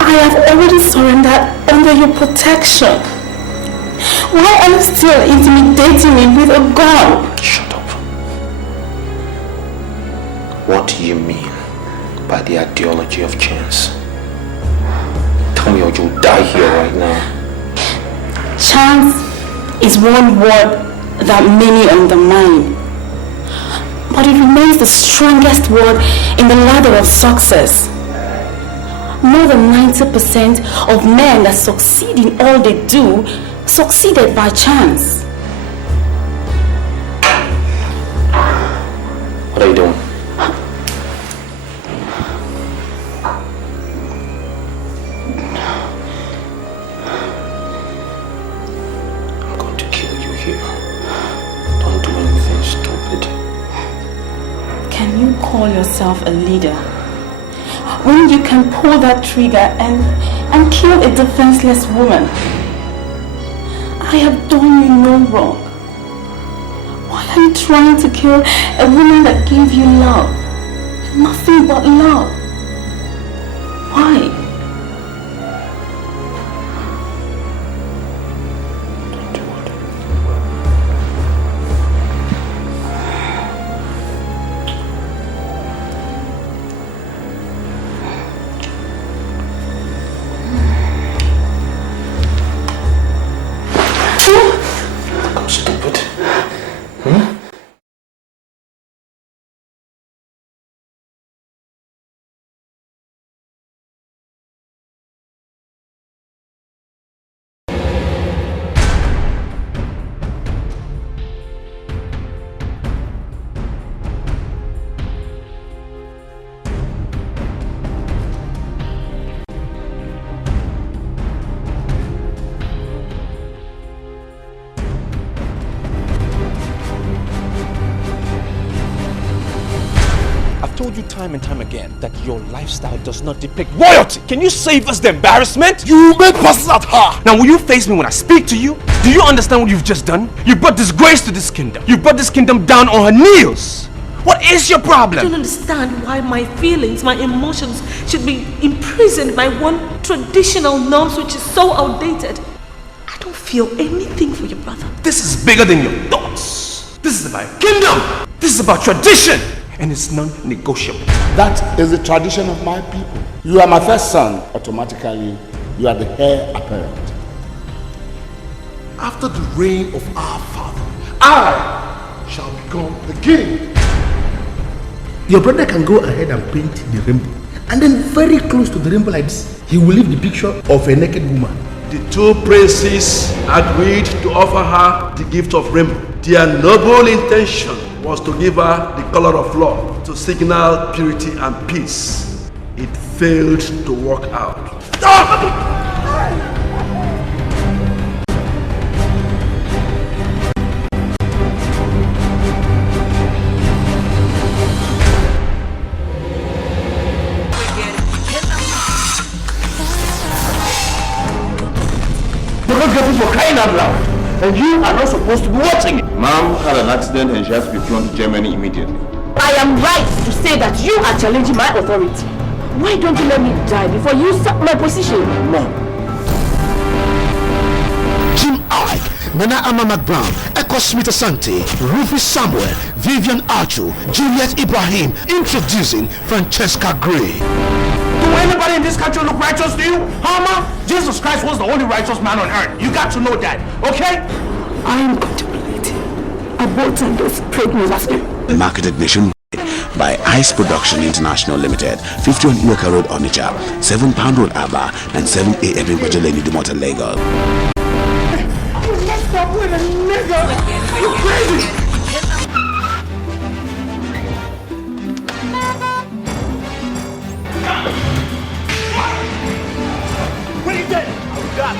I have already surrendered under your protection. Why are you still intimidating me with a gun? Shut up. What do you mean by the ideology of chance? Tell me or you'll die here right now. Chance is one word that many undermine. But it remains the strongest word in the ladder of success. More than 90% of men that succeed in all they do succeeded by chance. What are you doing? I'm going to kill you here. Don't do anything stupid. Can you call yourself a leader when you can pull that trigger and kill a defenseless woman? I have done you no wrong. Why are you trying to kill a woman that gave you love? Nothing but love. Why? Told you time and time again that your lifestyle does not depict royalty. Can you save us the embarrassment? You made passes at her. Now will you face me when I speak to you? Do you understand what you've just done? You brought disgrace to this kingdom. You brought this kingdom down on her knees. What is your problem? I don't understand why my feelings, my emotions should be imprisoned by one traditional norms which is so outdated. I don't feel anything for your brother. This is bigger than your thoughts. This is about kingdom. This is about tradition. And it's non-negotiable. That is the tradition of my people. You are my first son. Automatically, you are the heir apparent. After the reign of our father, I shall become the king. Your brother can go ahead and paint the rainbow. And then very close to the rainbow like this, he will leave the picture of a naked woman. The two princes agreed to offer her the gift of rainbow. Their noble intention was to give her the color of love to signal purity and peace. It failed to work out. You're not getting for crying out loud. And you are not supposed to be watching it. Mom had an accident and she has to be flown to Germany immediately. I am right to say that you are challenging my authority. Why don't you let me die before you usurp my position? No. Jim Iyke, Nana Ama McBrown, Eko Smith Asante, Rufus Samuel, Vivian Archo, Juliet Ibrahim, introducing Francesca Gray. Do anybody in this country look righteous to you? Huh, Jesus Christ was the only righteous man on earth. You got to know that, okay? I am contemplating aborting this pregnancy. Marketed nationwide by Ice Production International Limited, 51 Iyke Road, Onitsha, 7 Pound Road, Aba, and 7A Edwin Bajoleni, Dumota, Lagos. Let's stop with a nigga! You crazy! What are you doing? Oh, God.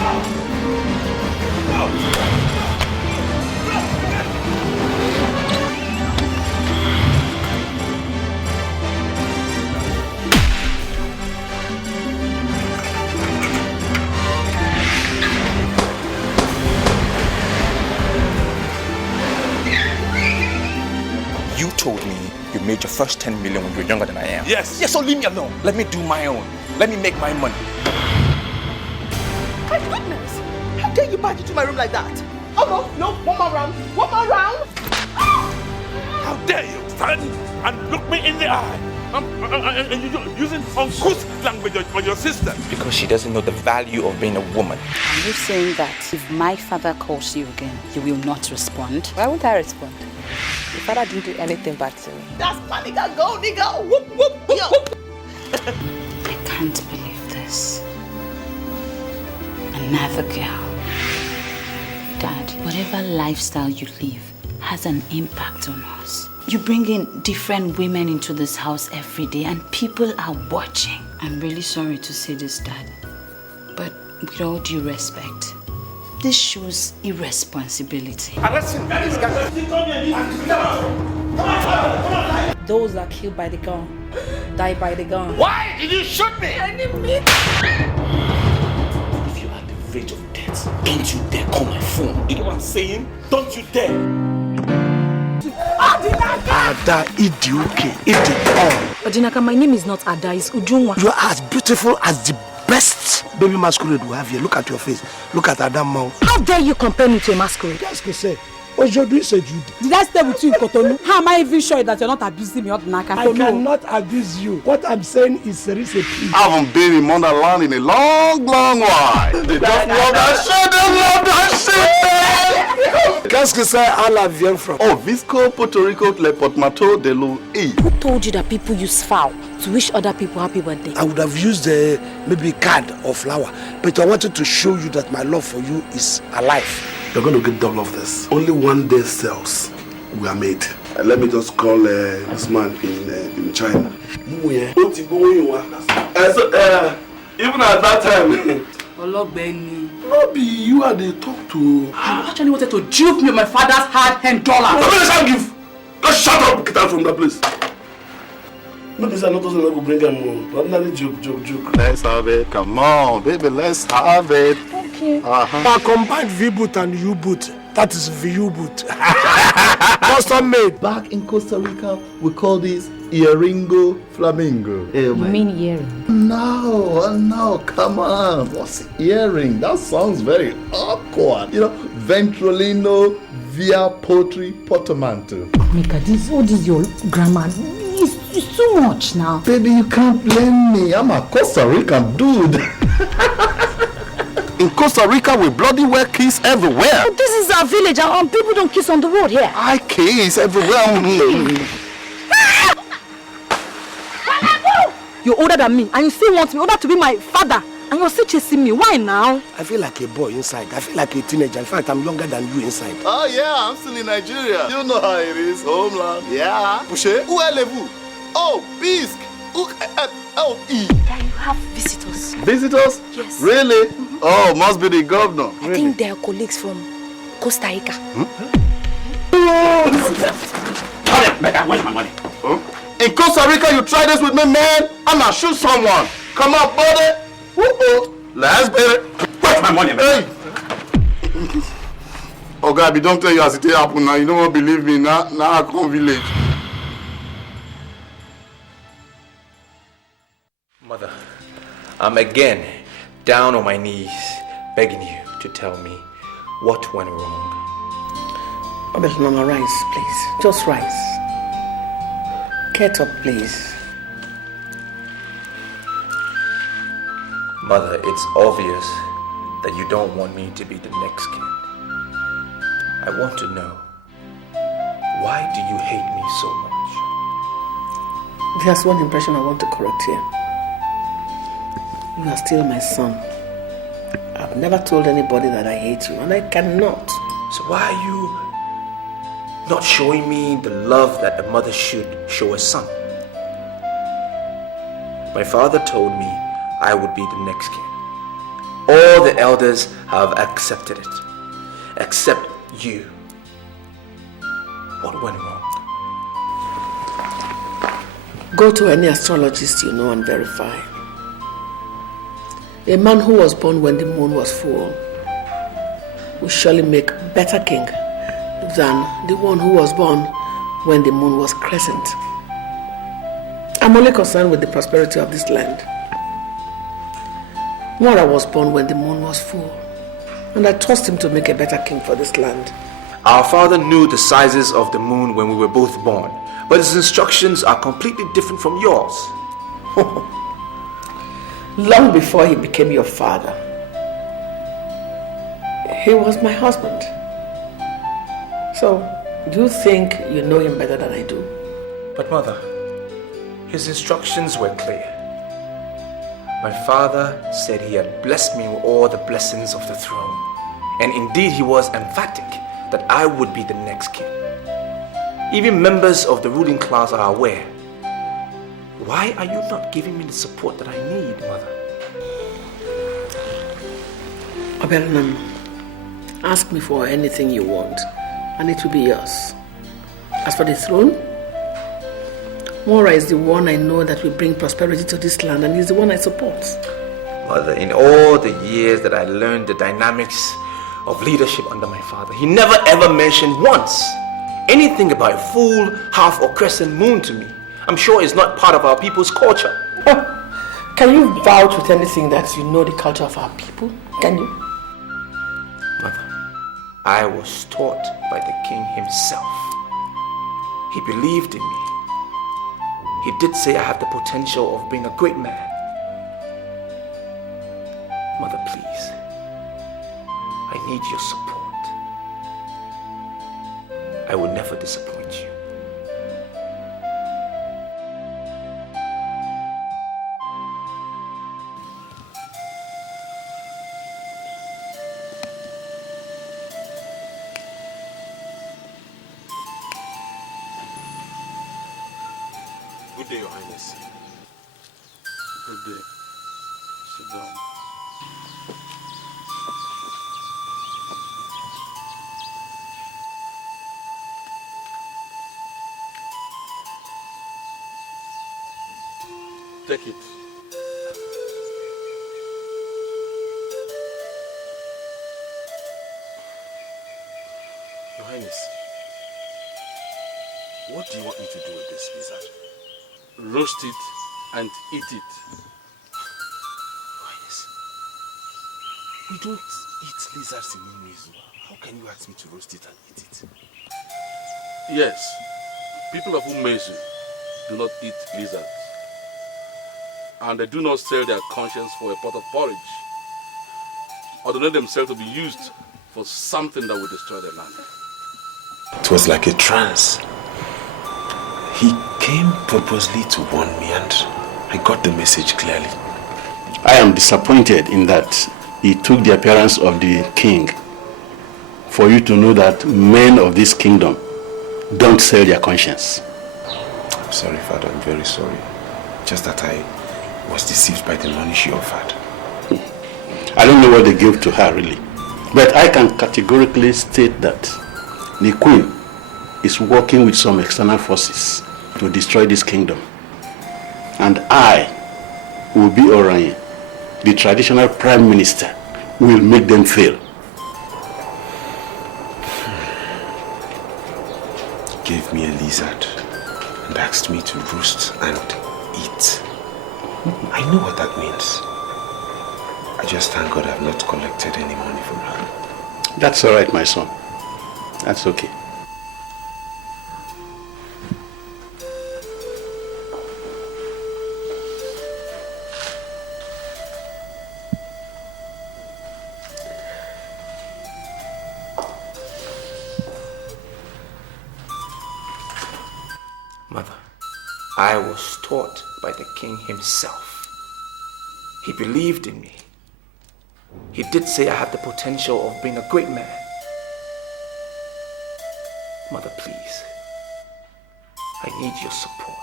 You told me you made your first 10 million when you were younger than I am. Yes. Yes, so leave me alone. Let me do my own. Let me make my money. My goodness! How dare you barge into my room like that? Oh no, one more round. One more round. How dare you stand and look me in the eye? And you're using uncouth language with your sister. Because she doesn't know the value of being a woman. Are you saying that if my father calls you again, you will not respond? Why won't I respond? Your father didn't do anything bad to me. That's my nigga. Go, nigga. Whoop, whoop, yo. I can't believe this. Another girl. whatever lifestyle you live has an impact on us. You bring in different women into this house every day and people are watching. I'm really sorry to say this, Dad, but with all due respect, this shows irresponsibility. Those that are killed by the gun, die by the gun. Why did you shoot me? I didn't mean. If you're at the verge of death, don't you dare call my phone. You get what I'm saying? Don't you dare. Ada Iyke, Iyke. Odinaka, my name is not Ada, it's Ujunwa. You are as beautiful as the best baby masquerade we have here. Look at your face. Look at Adam mouth. How dare you compare me to a masquerade? Qu'est-ce que c'est? Aujourd'hui, c'est Jude. Did I stay with you in Cotonou? How am I even sure that you're not abusing me, Odinaka? I cannot abuse you. What I'm saying is there is a peace. I haven't been in Motherland in a long, long while. They just love that shit. They love that shit. Qu'est-ce que c'est? Allah vient from? Oh, Visco, Puerto Rico, Le Portmato de l'E. Who told you that people use foul to wish other people happy birthday? I would have used maybe a card or flower, but I wanted to show you that my love for you is alive. You're going to get double of this. Only one day cells were made. Let me just call this man in China. Even at that time, Lobby, you are the talk to. You actually wanted to dupe me my father's hard-earned $. Give. Just shut up. Get out from that place. Maybe it's not doesn't bring them more. Ordinary joke. Let's have it. Come on, baby, let's have it. Okay. I combined V-boot and U-boot. That is V-U-boot. Custom made. Back in Costa Rica, we call this earringo flamingo. You mean earring? No, come on. What's earring? That sounds very awkward. You know, ventrolino via potri portamanto. Mika, what is your grammar? It's too much now. Baby, you can't blame me. I'm a Costa Rican dude. In Costa Rica, we bloody well kiss everywhere. But this is our village and people don't kiss on the road here. I kiss everywhere. You're older than me and you still want me older to be my father. And you're still chasing me. Why now? I feel like a boy inside. I feel like a teenager. In fact, I'm younger than you inside. Oh yeah, I'm still in Nigeria. You know how it is, homeland. Yeah. Pouché, où allez-vous? Oh, Bisque. Oh, E. Can you have visitors? Visitors? Yes. Really? Oh, must be the governor. I think they are colleagues from Costa Rica. Where's my money? In Costa Rica, you try this with me, man? I'm gonna shoot someone. Come on, buddy. Let's beat it. Where's my money, man? Hey. Oh, God, don't tell you as it happened now. You don't want to believe me. Now I come village. Mother, I'm again down on my knees, begging you to tell me what went wrong. Oh, Mama, rise, please. Just rise. Get up, please. Mother, it's obvious that you don't want me to be the next king. I want to know, why do you hate me so much? There's one impression I want to correct here. You are still my son. I've never told anybody that I hate you, and I cannot. So why are you not showing me the love that a mother should show a son? My father told me I would be the next king. All the elders have accepted it, except you. What went wrong? Go to any astrologist you know and verify. A man who was born when the moon was full will surely make better king than the one who was born when the moon was crescent. I'm only concerned with the prosperity of this land. Nora was born when the moon was full, and I trust him to make a better king for this land. Our father knew the sizes of the moon when we were both born, but his instructions are completely different from yours. Long before he became your father, he was my husband. So, do you think you know him better than I do? But mother, his instructions were clear. My father said he had blessed me with all the blessings of the throne. And indeed he was emphatic that I would be the next king. Even members of the ruling class are aware. Why are you not giving me the support that I need, Mother? Obelanam, ask me for anything you want, and it will be yours. As for the throne, Mora is the one I know that will bring prosperity to this land, and he's the one I support. Mother, in all the years that I learned the dynamics of leadership under my father, he never ever mentioned once anything about a full, half or crescent moon to me. I'm sure it's not part of our people's culture. Can you vouch with anything that you know the culture of our people? Can you? Mother, I was taught by the king himself. He believed in me. He did say I have the potential of being a great man. Mother, please. I need your support. I will never disappoint you. Good day, Your Highness. Good day. Sit down. Take it. Your Highness, what do you want me to do with this lizard? Roast it and eat it. Highness, we don't eat lizards in Umezu. How can you ask me to roast it and eat it? Yes, people of Umezu do not eat lizards. And they do not sell their conscience for a pot of porridge, or donate themselves to be used for something that will destroy their land. It was like a trance. He came purposely to warn me, and I got the message clearly. I am disappointed in that he took the appearance of the king for you to know that men of this kingdom don't sell their conscience. I'm sorry, Father, I'm very sorry. Just that I was deceived by the money she offered. I don't know what they gave to her really, but I can categorically state that the queen is working with some external forces to destroy this kingdom. And I will be Orion, the traditional prime minister, who will make them fail. He gave me a lizard and asked me to roast and eat. I know what that means. I just thank God I've not collected any money from her. That's all right, my son. That's okay. Mother, I was taught by the king himself. He believed in me. He did say I have the potential of being a great man. Mother, please. I need your support.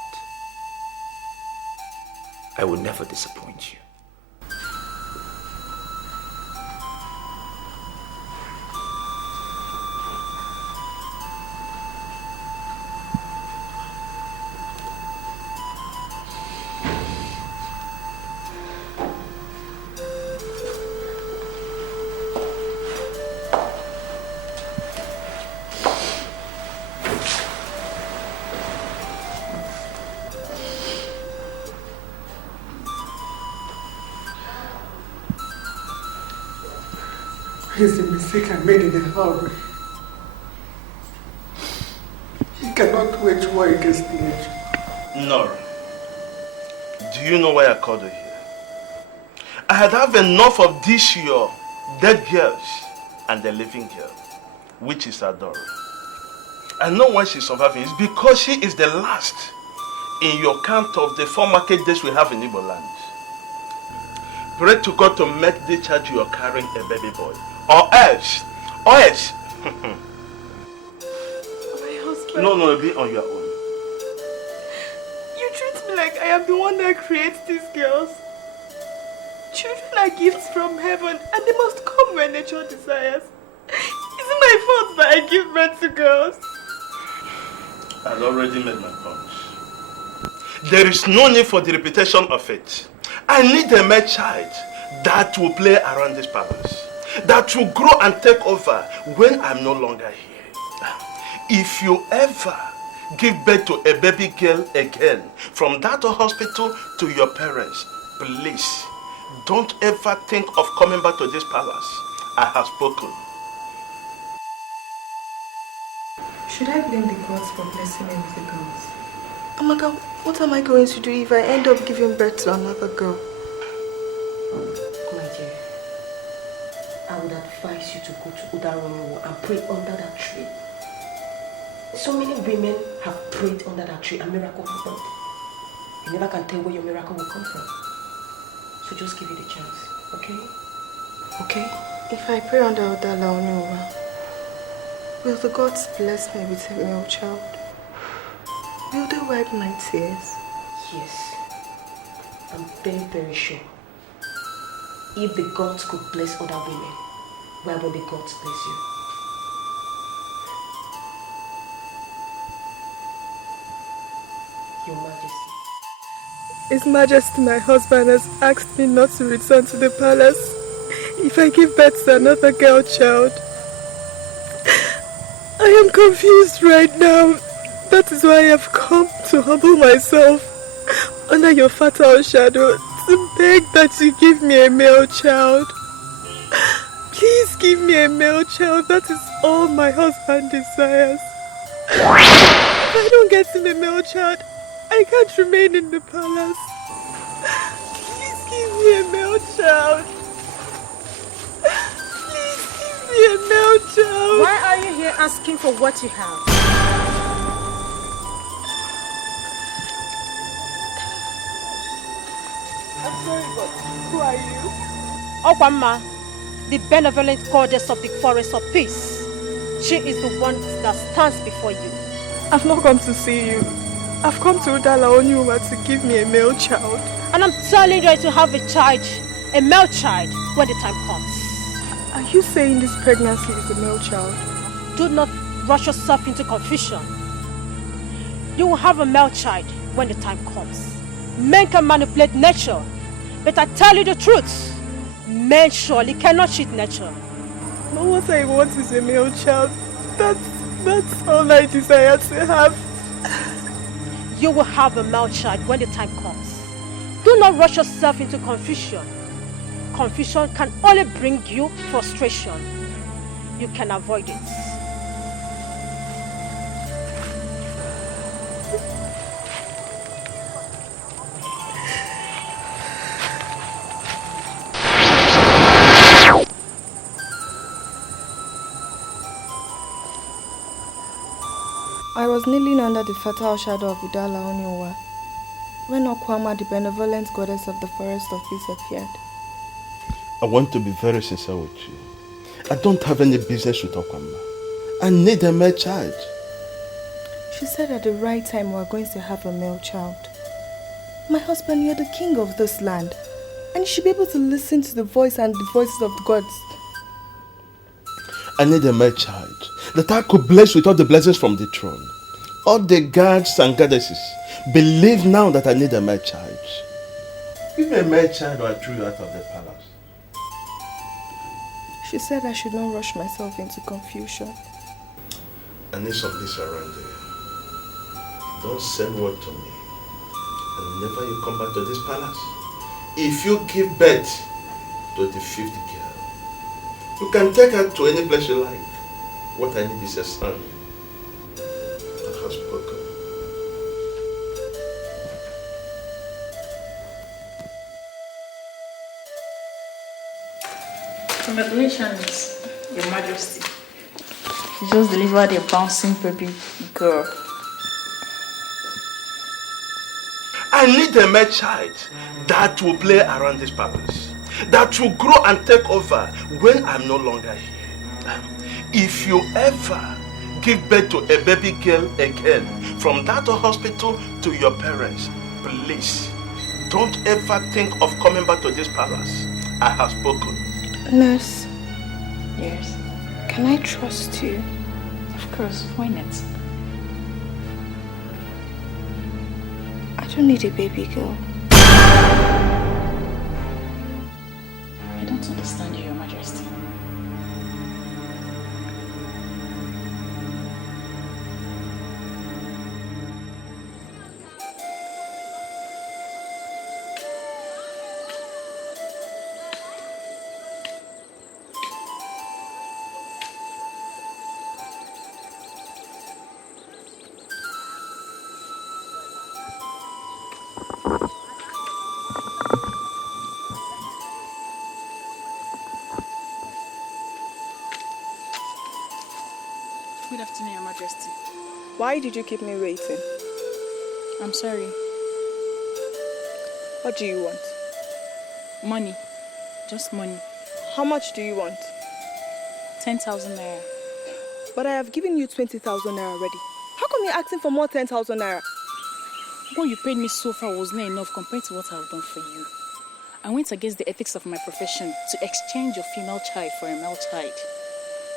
I will never disappoint you. It's a mistake I made in a hurry. You cannot wage war against nature. Nora, do you know why I called you here? I had enough of this your dead girls and the living girl, which is Adora. I know why she's surviving. It's because she is the last in your count of the 4 market days we have in Igbo land. Pray to God to make the charge you are carrying a baby boy. Or else, No, be on your own. You treat me like I am the one that creates these girls. Children are gifts from heaven and they must come where nature desires. Is it my fault that I give birth to girls? I've already made my point. There is no need for the repetition of it. I need a male child that will play around this palace, that will grow and take over when I'm no longer here. If you ever give birth to a baby girl again, from that hospital to your parents, please don't ever think of coming back to this palace. I have spoken. Should I blame the gods for blessing me with the girls? Oh my God, what am I going to do if I end up giving birth to another girl? My dear, I would advise you to go to Udaronyo and pray under that tree. So many women have prayed under that tree and miracle happened. You never can tell where your miracle will come from. So just give it a chance, okay? Okay, if I pray under Udaronyo, will the gods bless me with a male child? Will they wipe my tears? Yes. I'm very, very sure. If the gods could bless other women, why won't the gods bless you? Your Majesty. His Majesty, my husband, has asked me not to return to the palace if I give birth to another girl child. I am confused right now. That is why I have come to humble myself under your fatal shadow to beg that you give me a male child. Please give me a male child. That is all my husband desires. If I don't get him a male child, I can't remain in the palace. Please give me a male child. Please give me a male child. Why are you here asking for what you have? I'm sorry, but who are you? Okwamma, the benevolent goddess of the forest of peace. She is the one that stands before you. I've not come to see you. I've come to Udala Onyuma to give me a male child. And I'm telling you to have a child, a male child, when the time comes. Are you saying this pregnancy is a male child? Do not rush yourself into confusion. You will have a male child when the time comes. Men can manipulate nature, but I tell you the truth, men surely cannot cheat nature. But what I want is a male child. That's all I desire to have. You will have a male child when the time comes. Do not rush yourself into confusion. Confusion can only bring you frustration. You can avoid it. I was kneeling under the fatal shadow of Udala Onyowa when Okwama, the benevolent goddess of the forest of peace, appeared. I want to be very sincere with you. I don't have any business with Okwama. I need a male child. She said at the right time we are going to have a male child. My husband, you're the king of this land, and you should be able to listen to the voice and the voices of the gods. I need a male child that I could bless with all the blessings from the throne. All the gods and goddesses believe now that I need a male child. Give me a male child or I threw you out of the palace. She said I should not rush myself into confusion. I need some peace around there. Don't send word to me. And whenever you come back to this palace, if you give birth to the 5th girl, you can take her to any place you like. What I need is a son. I have spoken. Congratulations, Your Majesty. You just delivered a bouncing baby girl. I need a male child that will play around this palace, that will grow and take over when I'm no longer here. If you ever give birth to a baby girl again from that hospital to your parents, please don't ever think of coming back to this palace. I have spoken. Nurse, Yes. can I trust you? Of course, why not? I don't need a baby girl. I don't understand you, Your Majesty. Good afternoon, Your Majesty. Why did you keep me waiting? I'm sorry. What do you want? Money. Just money. How much do you want? 10,000 naira. But I have given you 20,000 naira already. How come you're asking for more 10,000 naira? What you paid me so far was not enough compared to what I've done for you. I went against the ethics of my profession to exchange your female child for a male child.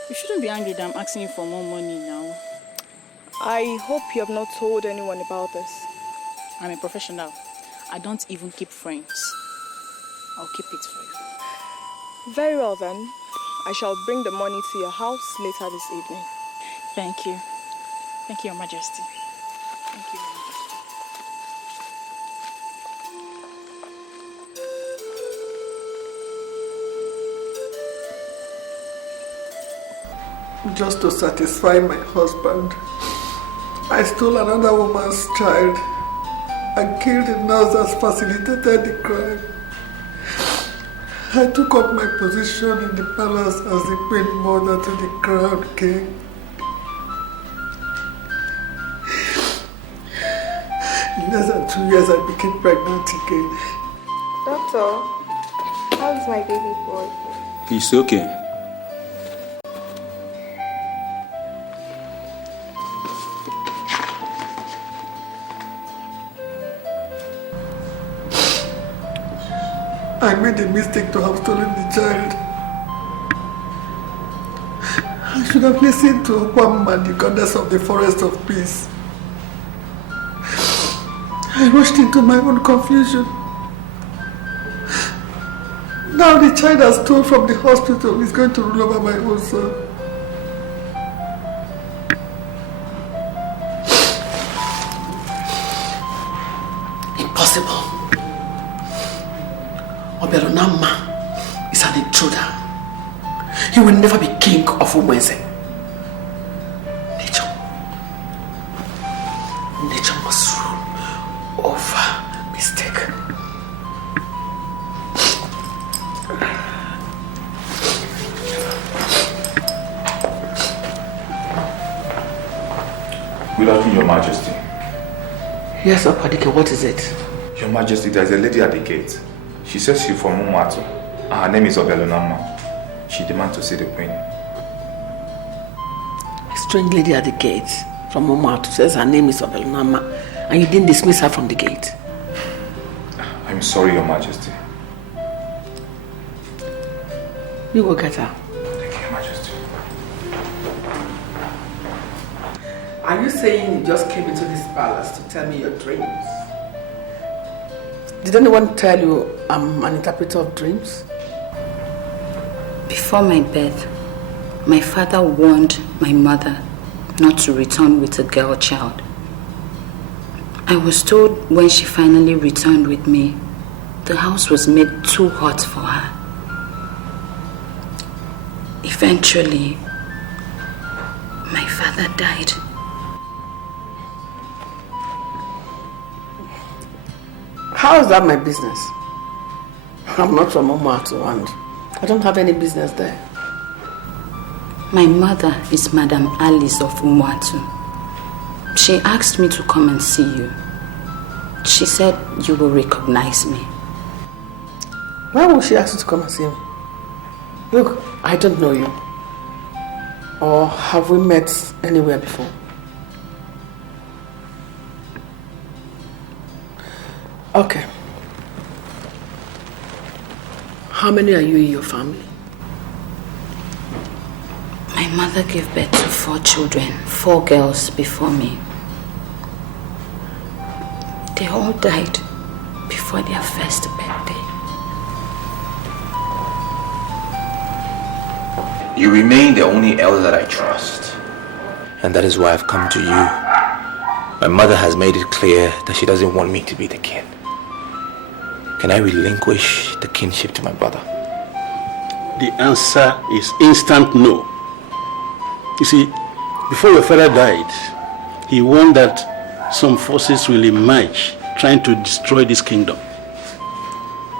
You shouldn't be angry that I'm asking you for more money now. I hope you have not told anyone about this. I'm a professional. I don't even keep friends. I'll keep it for you. Very well then. I shall bring the money to your house later this evening. Thank you. Thank you, Your Majesty. Thank you, Your Majesty. Just to satisfy my husband, I stole another woman's child and killed the nurse that facilitated the crime. I took up my position in the palace as the queen mother to the crowned king. In less than 2 years, I became pregnant again. Doctor, how is my baby boy? He's okay. I made a mistake to have stolen the child. I should have listened to Okwam and the goddess of the forest of peace. I rushed into my own confusion. Now the child I stole from the hospital is going to rule over my own son. Impossible. Oberonama is an intruder. He will never be king of Umweze. Nature must rule over mistake. Good afternoon, Your Majesty. Yes, Opadike, what is it? Your Majesty, there's a lady at the gate. She says she's from Umwatu, and her name is Obelonama. She demands to see the queen. A strange lady at the gate from Umwatu says her name is Obelonama, and you didn't dismiss her from the gate. I'm sorry, Your Majesty. You go get her. Thank you, Your Majesty. Are you saying you just came into this palace to tell me your dreams? Did anyone tell you I'm an interpreter of dreams? Before my birth, my father warned my mother not to return with a girl child. I was told when she finally returned with me, the house was made too hot for her. Eventually, my father died. How is that my business? I'm not from Umwatu and I don't have any business there. My mother is Madam Alice of Umwatu. She asked me to come and see you. She said you will recognize me. Why would she ask you to come and see me? Look, I don't know you. Or have we met anywhere before? Okay. How many are you in your family? My mother gave birth to 4 children, 4 girls before me. They all died before their first birthday. You remain the only elder that I trust. And that is why I've come to you. My mother has made it clear that she doesn't want me to be the king. Can I relinquish the kingship to my brother? The answer is instant no. You see, before your father died, he warned that some forces will emerge trying to destroy this kingdom.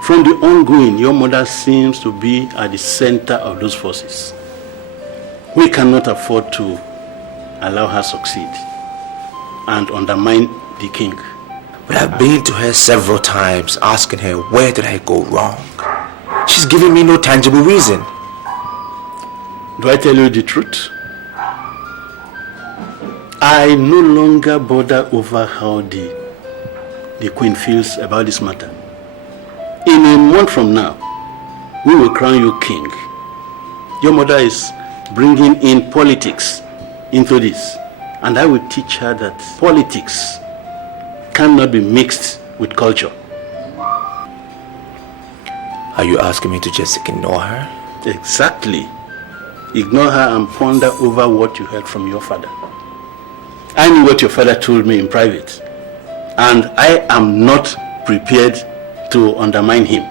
From the ongoing, your mother seems to be at the center of those forces. We cannot afford to allow her succeed and undermine the king. But I've been to her several times asking her, where did I go wrong? She's giving me no tangible reason. Do I tell you the truth? I no longer bother over how the queen feels about this matter. In a month from now, we will crown you king. Your mother is bringing in politics into this, and I will teach her that politics cannot be mixed with culture. Are you asking me to just ignore her? Exactly. Ignore her and ponder over what you heard from your father. I knew what your father told me in private, and I am not prepared to undermine him.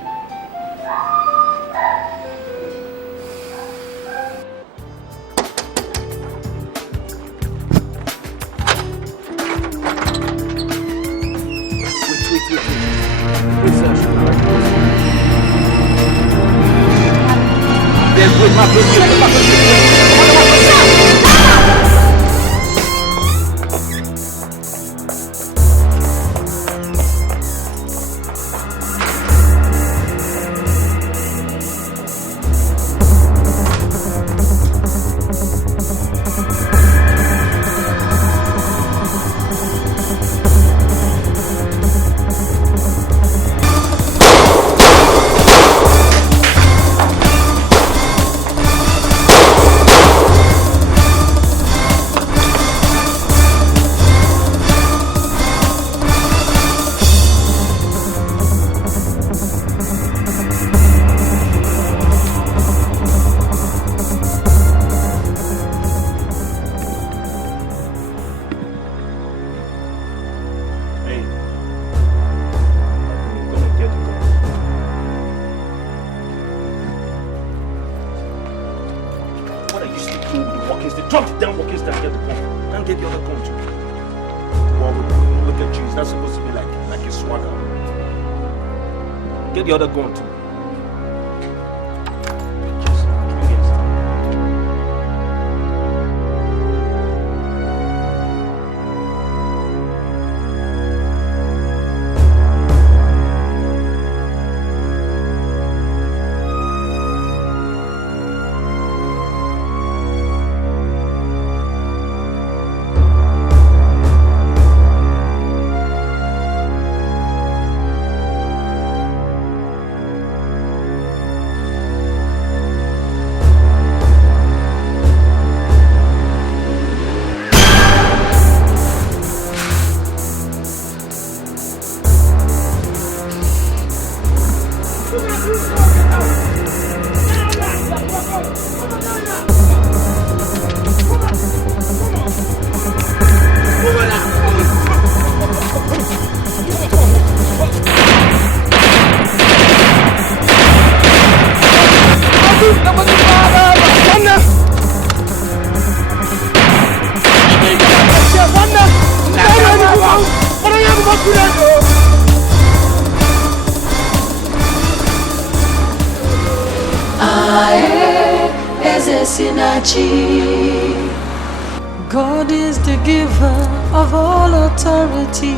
God is the giver of all authority.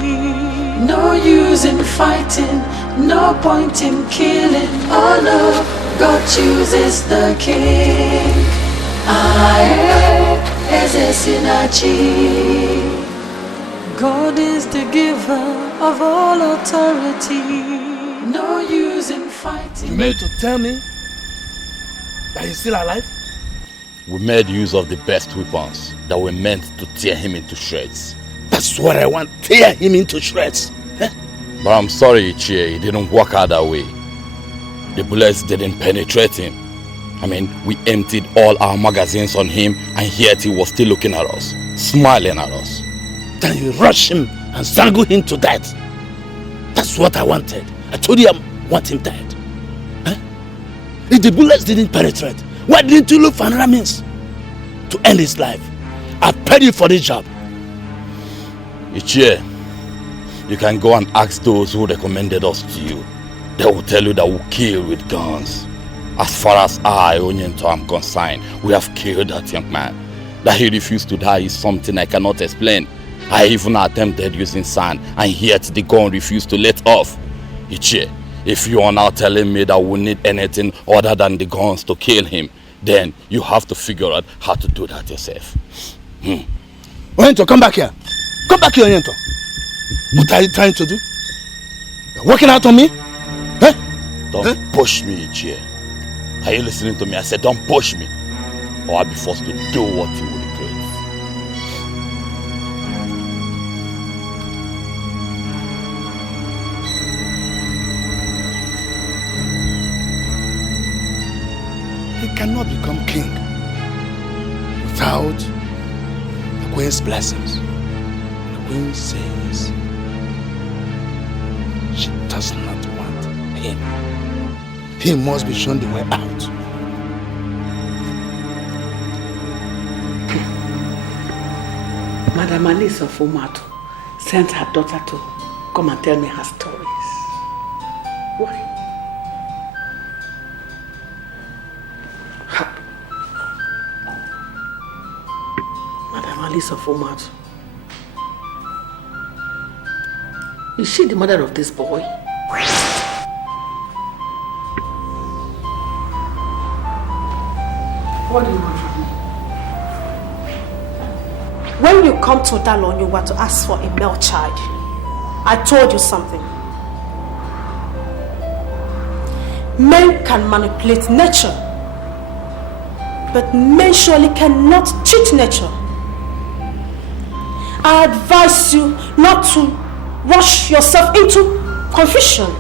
No use in fighting, no point in killing. Oh no, God chooses the king. God is the giver of all authority. No use in fighting. You meant to tell me that he's still alive? We made use of the best weapons that were meant to tear him into shreds. That's what I want. Tear him into shreds. Eh? But I'm sorry, Iyke, it didn't work out that way. The bullets didn't penetrate him. I mean, we emptied all our magazines on him, and yet he was still looking at us, smiling at us. Then you rush him and strangle him to death. That's what I wanted. I told you I want him dead. Eh? If the bullets didn't penetrate, why didn't you look for another means to end his life? I paid you for this job. Iyke, you can go and ask those who recommended us to you. They will tell you that we kill with guns. As far as I, Onyento, am concerned, we have killed that young man. That he refused to die is something I cannot explain. I even attempted using sand, and yet the gun refused to let off. Iyke, if you are now telling me that we need anything other than the guns to kill him, then you have to figure out how to do that yourself. Onyento, come back here. Come back here, Onyento. What are you trying to do? You're working out on me? Eh? Don't push me, Iyke. Are you listening to me? I said don't push me, or I'll be forced to do what you will regret. He cannot become king without the queen's blessings. The queen says she does not want him. He must be shown the way out. Madam Alice of Umato sent her daughter to come and tell me her stories. Why? Madam Alice of Umato. Is she the mother of this boy? What do you want from me? When you come to Dalon, you were to ask for a male child. I told you something. Men can manipulate nature, but men surely cannot cheat nature. I advise you not to rush yourself into confusion,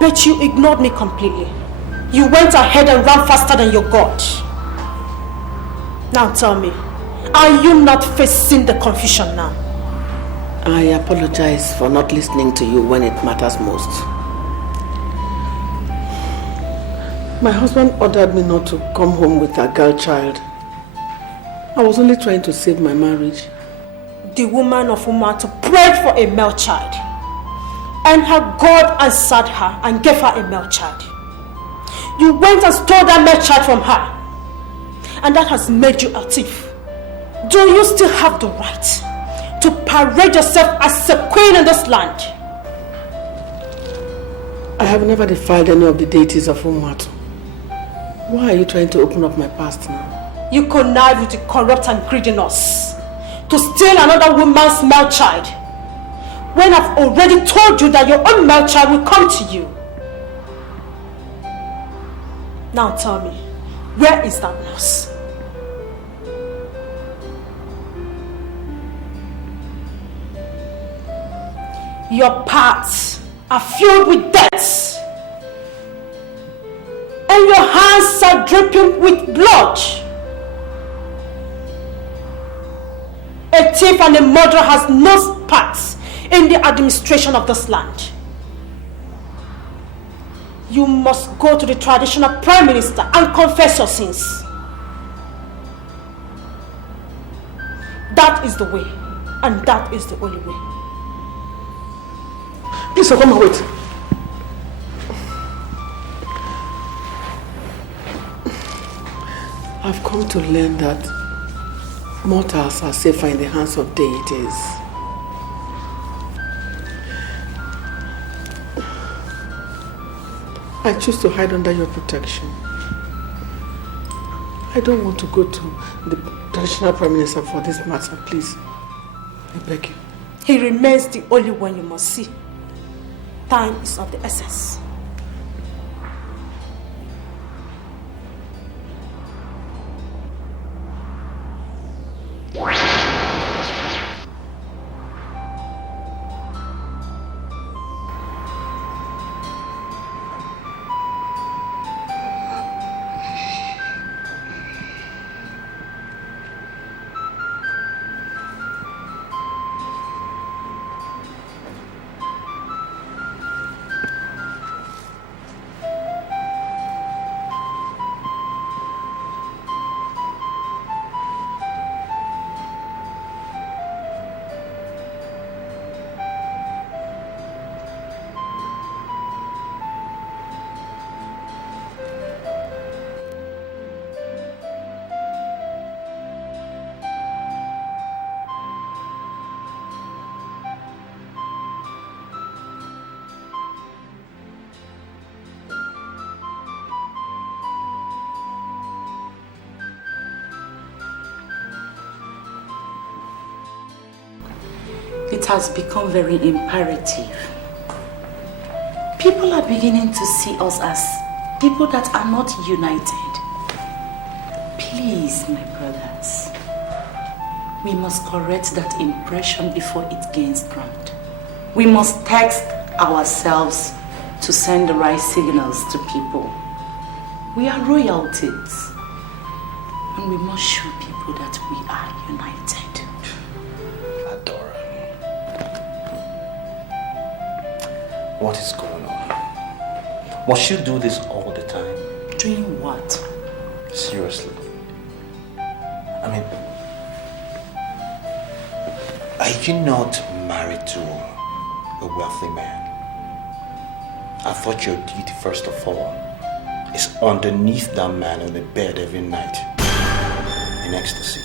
but you ignored me completely. You went ahead and ran faster than your God. Now tell me, are you not facing the confusion now? I apologize for not listening to you when it matters most. My husband ordered me not to come home with a girl child. I was only trying to save my marriage. The woman of Umato prayed for a male child, and her God answered her and gave her a male child. You went and stole that male child from her, and that has made you a thief. Do you still have the right to parade yourself as a queen in this land? I have never defied any of the deities of Umato. Why are you trying to open up my past now? You connive with the corrupt and greediness to steal another woman's male child, when I've already told you that your own male child will come to you. Now tell me, where is that nurse? Your parts are filled with debts, and your hands are dripping with blood. A thief and a murderer has no parts in the administration of this land. You must go to the traditional prime minister and confess your sins. That is the way, and that is the only way. Please, come and wait. I've come to learn that mortals are safer in the hands of deities. I choose to hide under your protection. I I don't want to go to the traditional prime minister for this matter, please. I beg you. He remains the only one you must see. Time is of the essence. It has become very imperative. People are beginning to see us as people that are not united. Please, my brothers, we must correct that impression before it gains ground. We must text ourselves to send the right signals to people. We are royalties, and we must show people that we are united. What is going on? Must you do this all the time? Doing what? Seriously. I mean, are you not married to a wealthy man? I thought your duty, first of all, is underneath that man on the bed every night in ecstasy.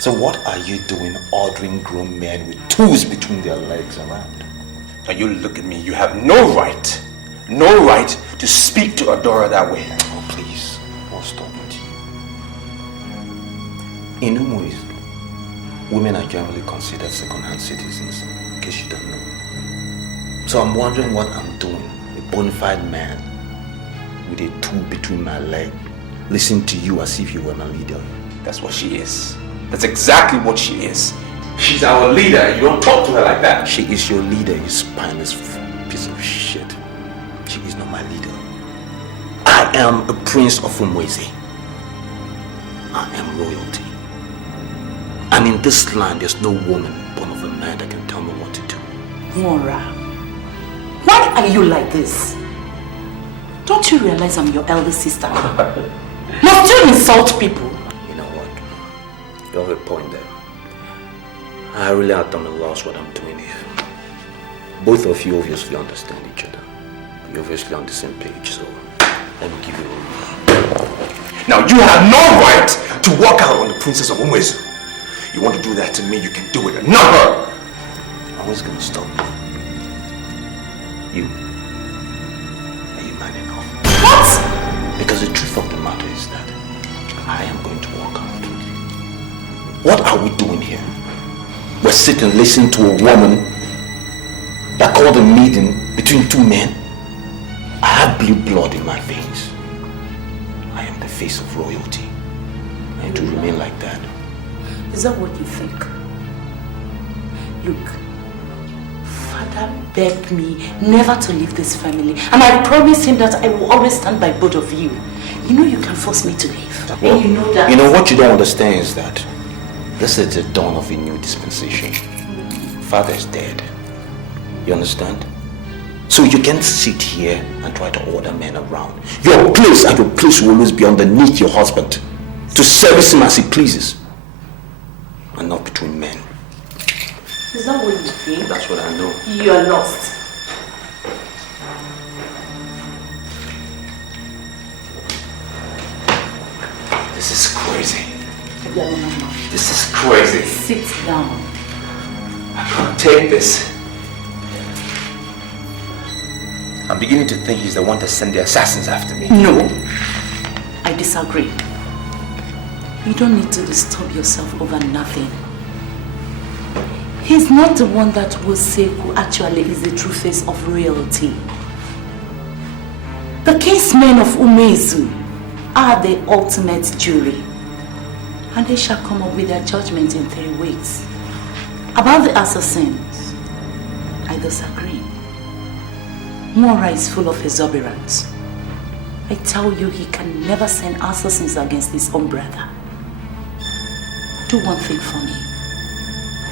So what are you doing ordering grown men with tools between their legs around? Now you look at me, you have no right to speak to Adora that way. Oh please, what's talking to you? In Umuiz, women are generally considered second-hand citizens, in case you don't know. So I'm wondering what I'm doing, a bona fide man with a tool between my legs, listening to you as if you were my leader. That's what she is. That's exactly what she is. She's our leader. You don't talk to her like that. She is your leader, you spineless piece of shit. She is not my leader. I am a prince of Umweze. I am royalty. And in this land, there's no woman born of a man that can tell me what to do. Mora, why are you like this? Don't you realize I'm your elder sister? Must you insult people? You know what? You have a point there. I really at a loss what I'm doing here. Both of you obviously understand each other. You're obviously on the same page, so let me give you a rule. Now you have no right to walk out on the princess of Umwezu. You want to do that to me, you can do it, and not her! I was gonna stop you. Are you man enough? What? Because the truth of the matter is that I am going to walk out. What are we doing here? We're sitting listening to a woman that called a meeting between two men. I have blue blood in my veins. I am the face of royalty. And to remain like that. Is that what you think? Look, Father begged me never to leave this family, and I promised him that I will always stand by both of you. You know you can force me to leave. Well, and you know that. You know what you don't understand is that this is the dawn of a new dispensation. Father is dead. You understand? So you can't sit here and try to order men around. Your place will always be underneath your husband, to service him as he pleases, and not between men. Is that what you think? That's what I know. You are lost. This is crazy. This is crazy. Sit down. I can't take this. I'm beginning to think he's the one that sent the assassins after me. No, I disagree. You don't need to disturb yourself over nothing. He's not the one that Ozokwor actually is the true face of royalty. The kinsmen of Umezu are the ultimate jury, and they shall come up with their judgment in 3 weeks. About the assassins, I disagree. Mora is full of exuberance. I tell you, he can never send assassins against his own brother. Do one thing for me.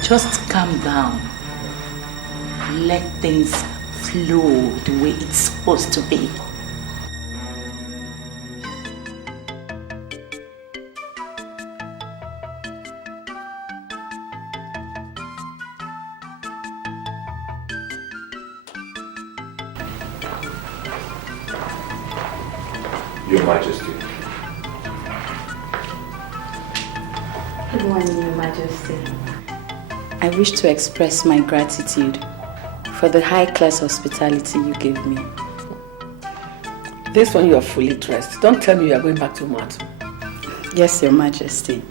Just calm down. Let things flow the way it's supposed to be. Your Majesty. Good morning, Your Majesty. I wish to express my gratitude for the high-class hospitality you gave me. This one you are fully dressed. Don't tell me you are going back to Umatu. Yes, Your Majesty.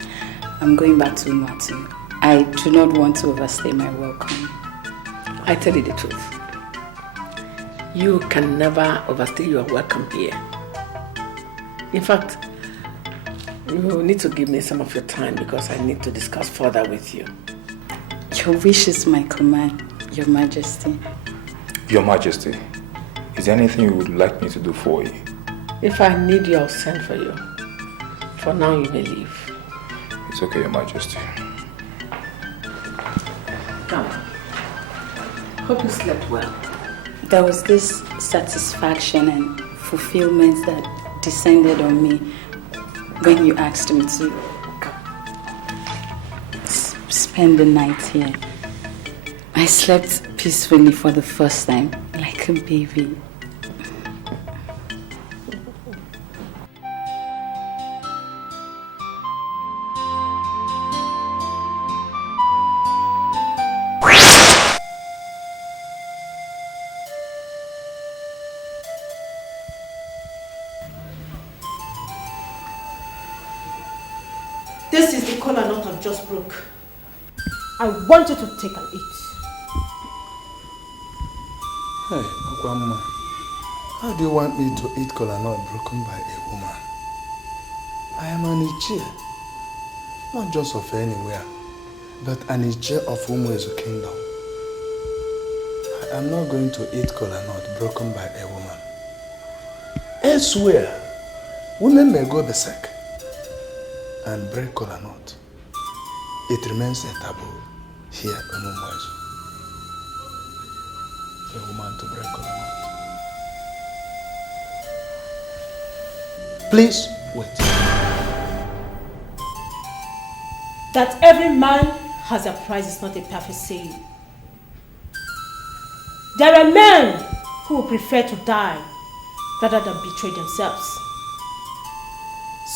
I'm going back to Umatu. I do not want to overstay my welcome. I tell you the truth. You can never overstay your welcome here. In fact, you need to give me some of your time because I need to discuss further with you. Your wish is my command, Your Majesty. Your Majesty, is there anything you would like me to do for you? If I need you, I'll send for you. For now, you may leave. It's okay, Your Majesty. Come. Hope you slept well. There was this satisfaction and fulfillment that descended on me when you asked me to spend the night here. I slept peacefully for the first time, like a baby. This is the kola nut I've just broke. I want you to take and eat. Hey, Grandma, how do you want me to eat kola nut broken by a woman? I am an Iyke, not just of anywhere, but an Iyke of Umuezu kingdom. I am not going to eat kola nut broken by a woman. Elsewhere, women may go berserk and break kola nut. It remains a taboo here in Umuezu for a woman to break kola nut. Please wait. That every man has a price is not a perfect saying. There are men who prefer to die rather than betray themselves.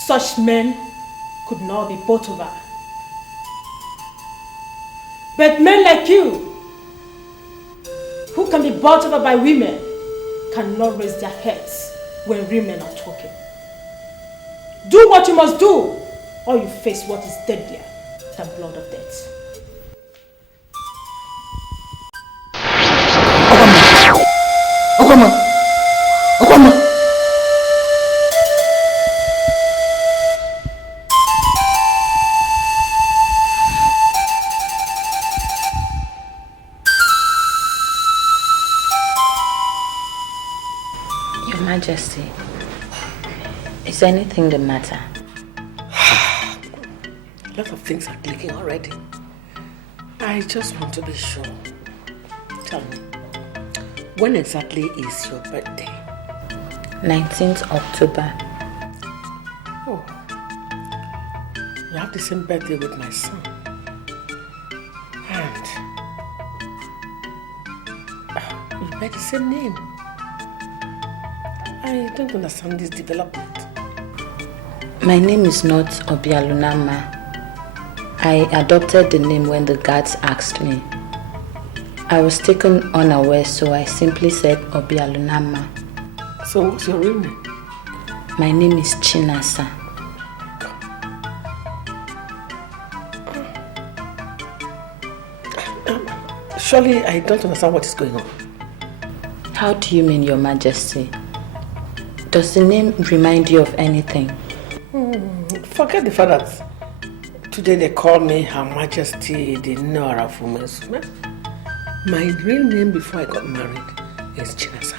Such men could not be bought over. But men like you, who can be bought over by women, cannot raise their heads when women are talking. Do what you must do, or you face what is deadlier than blood of death. Okwama! Okwama! Your Majesty, is anything the matter? A lot of things are clicking already. I just want to be sure. Tell me, when exactly is your birthday? 19th October. Oh, you have the same birthday with my son. And you bear the same name. I don't understand this development. My name is not Obialunama. I adopted the name when the guards asked me. I was taken unaware, so I simply said Obialunama. So what's your real name? My name is Chinasa. Surely I don't understand what is going on. How do you mean, Your Majesty? Does the name remind you of anything? Forget the fact that today they call me Her Majesty the Nora of Women's. My real name before I got married is Chinasa.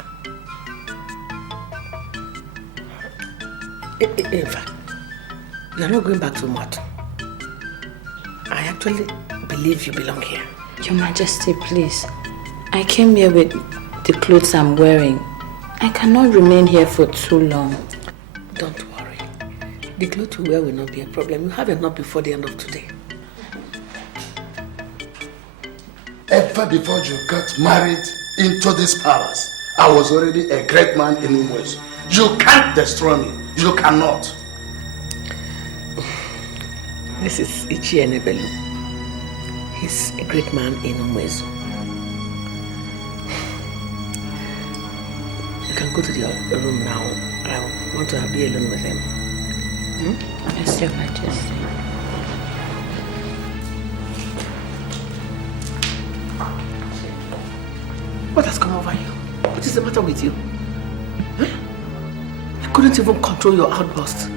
In fact, you are not going back to Mato. I actually believe you belong here. Your Majesty, please. I came here with the clothes I'm wearing. I cannot remain here for too long. Don't worry. The clothes you wear will not be a problem. You have enough before the end of today. Ever before you got married into this palace, I was already a great man in Umwezu. You can't destroy me. You cannot. This is Iyke Enebelu. He's a great man in Umwezu. You can go to the room now. I want to be alone with him. Yes, Your Majesty. What has come over you? What is the matter with you? Huh? You couldn't even control your outburst.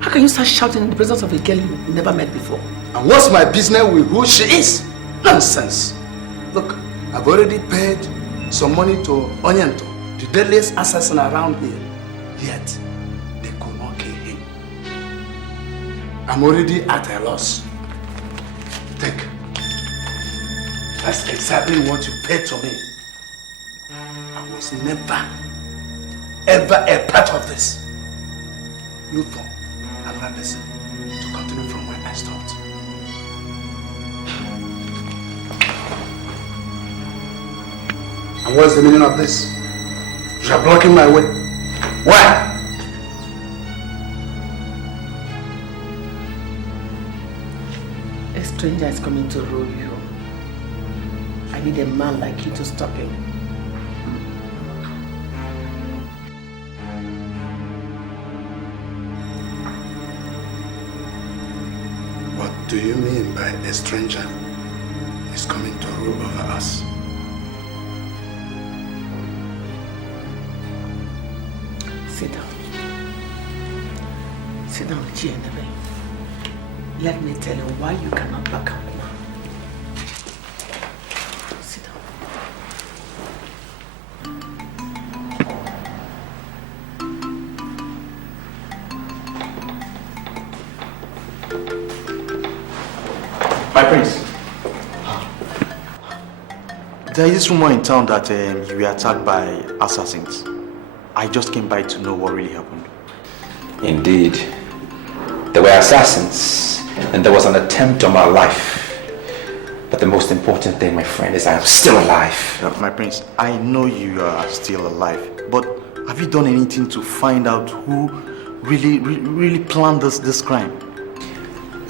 How can you start shouting in the presence of a girl you never met before? And what's my business with who she is? Nonsense. Look, I've already paid some money to Onyento, the deadliest assassin around here. Yet, they could not kill him. I'm already at a loss. Take. That's exactly what you paid to me. I was never, ever a part of this. Look for another person to continue from where I stopped. And what's the meaning of this? You are blocking my way. Why? A stranger is coming to rule you. I need a man like you to stop him. What do you mean by a stranger is coming to rule over us? Sit down. Sit down, Iyke Enebelu. Let me tell you why you cannot back up now. Sit down. My prince. There is this rumor in town that you were attacked by assassins. I just came by to know what really happened. Indeed. There were assassins, and there was an attempt on my life. But the most important thing, my friend, is I am still alive. My prince, I know you are still alive, but have you done anything to find out who really planned this crime?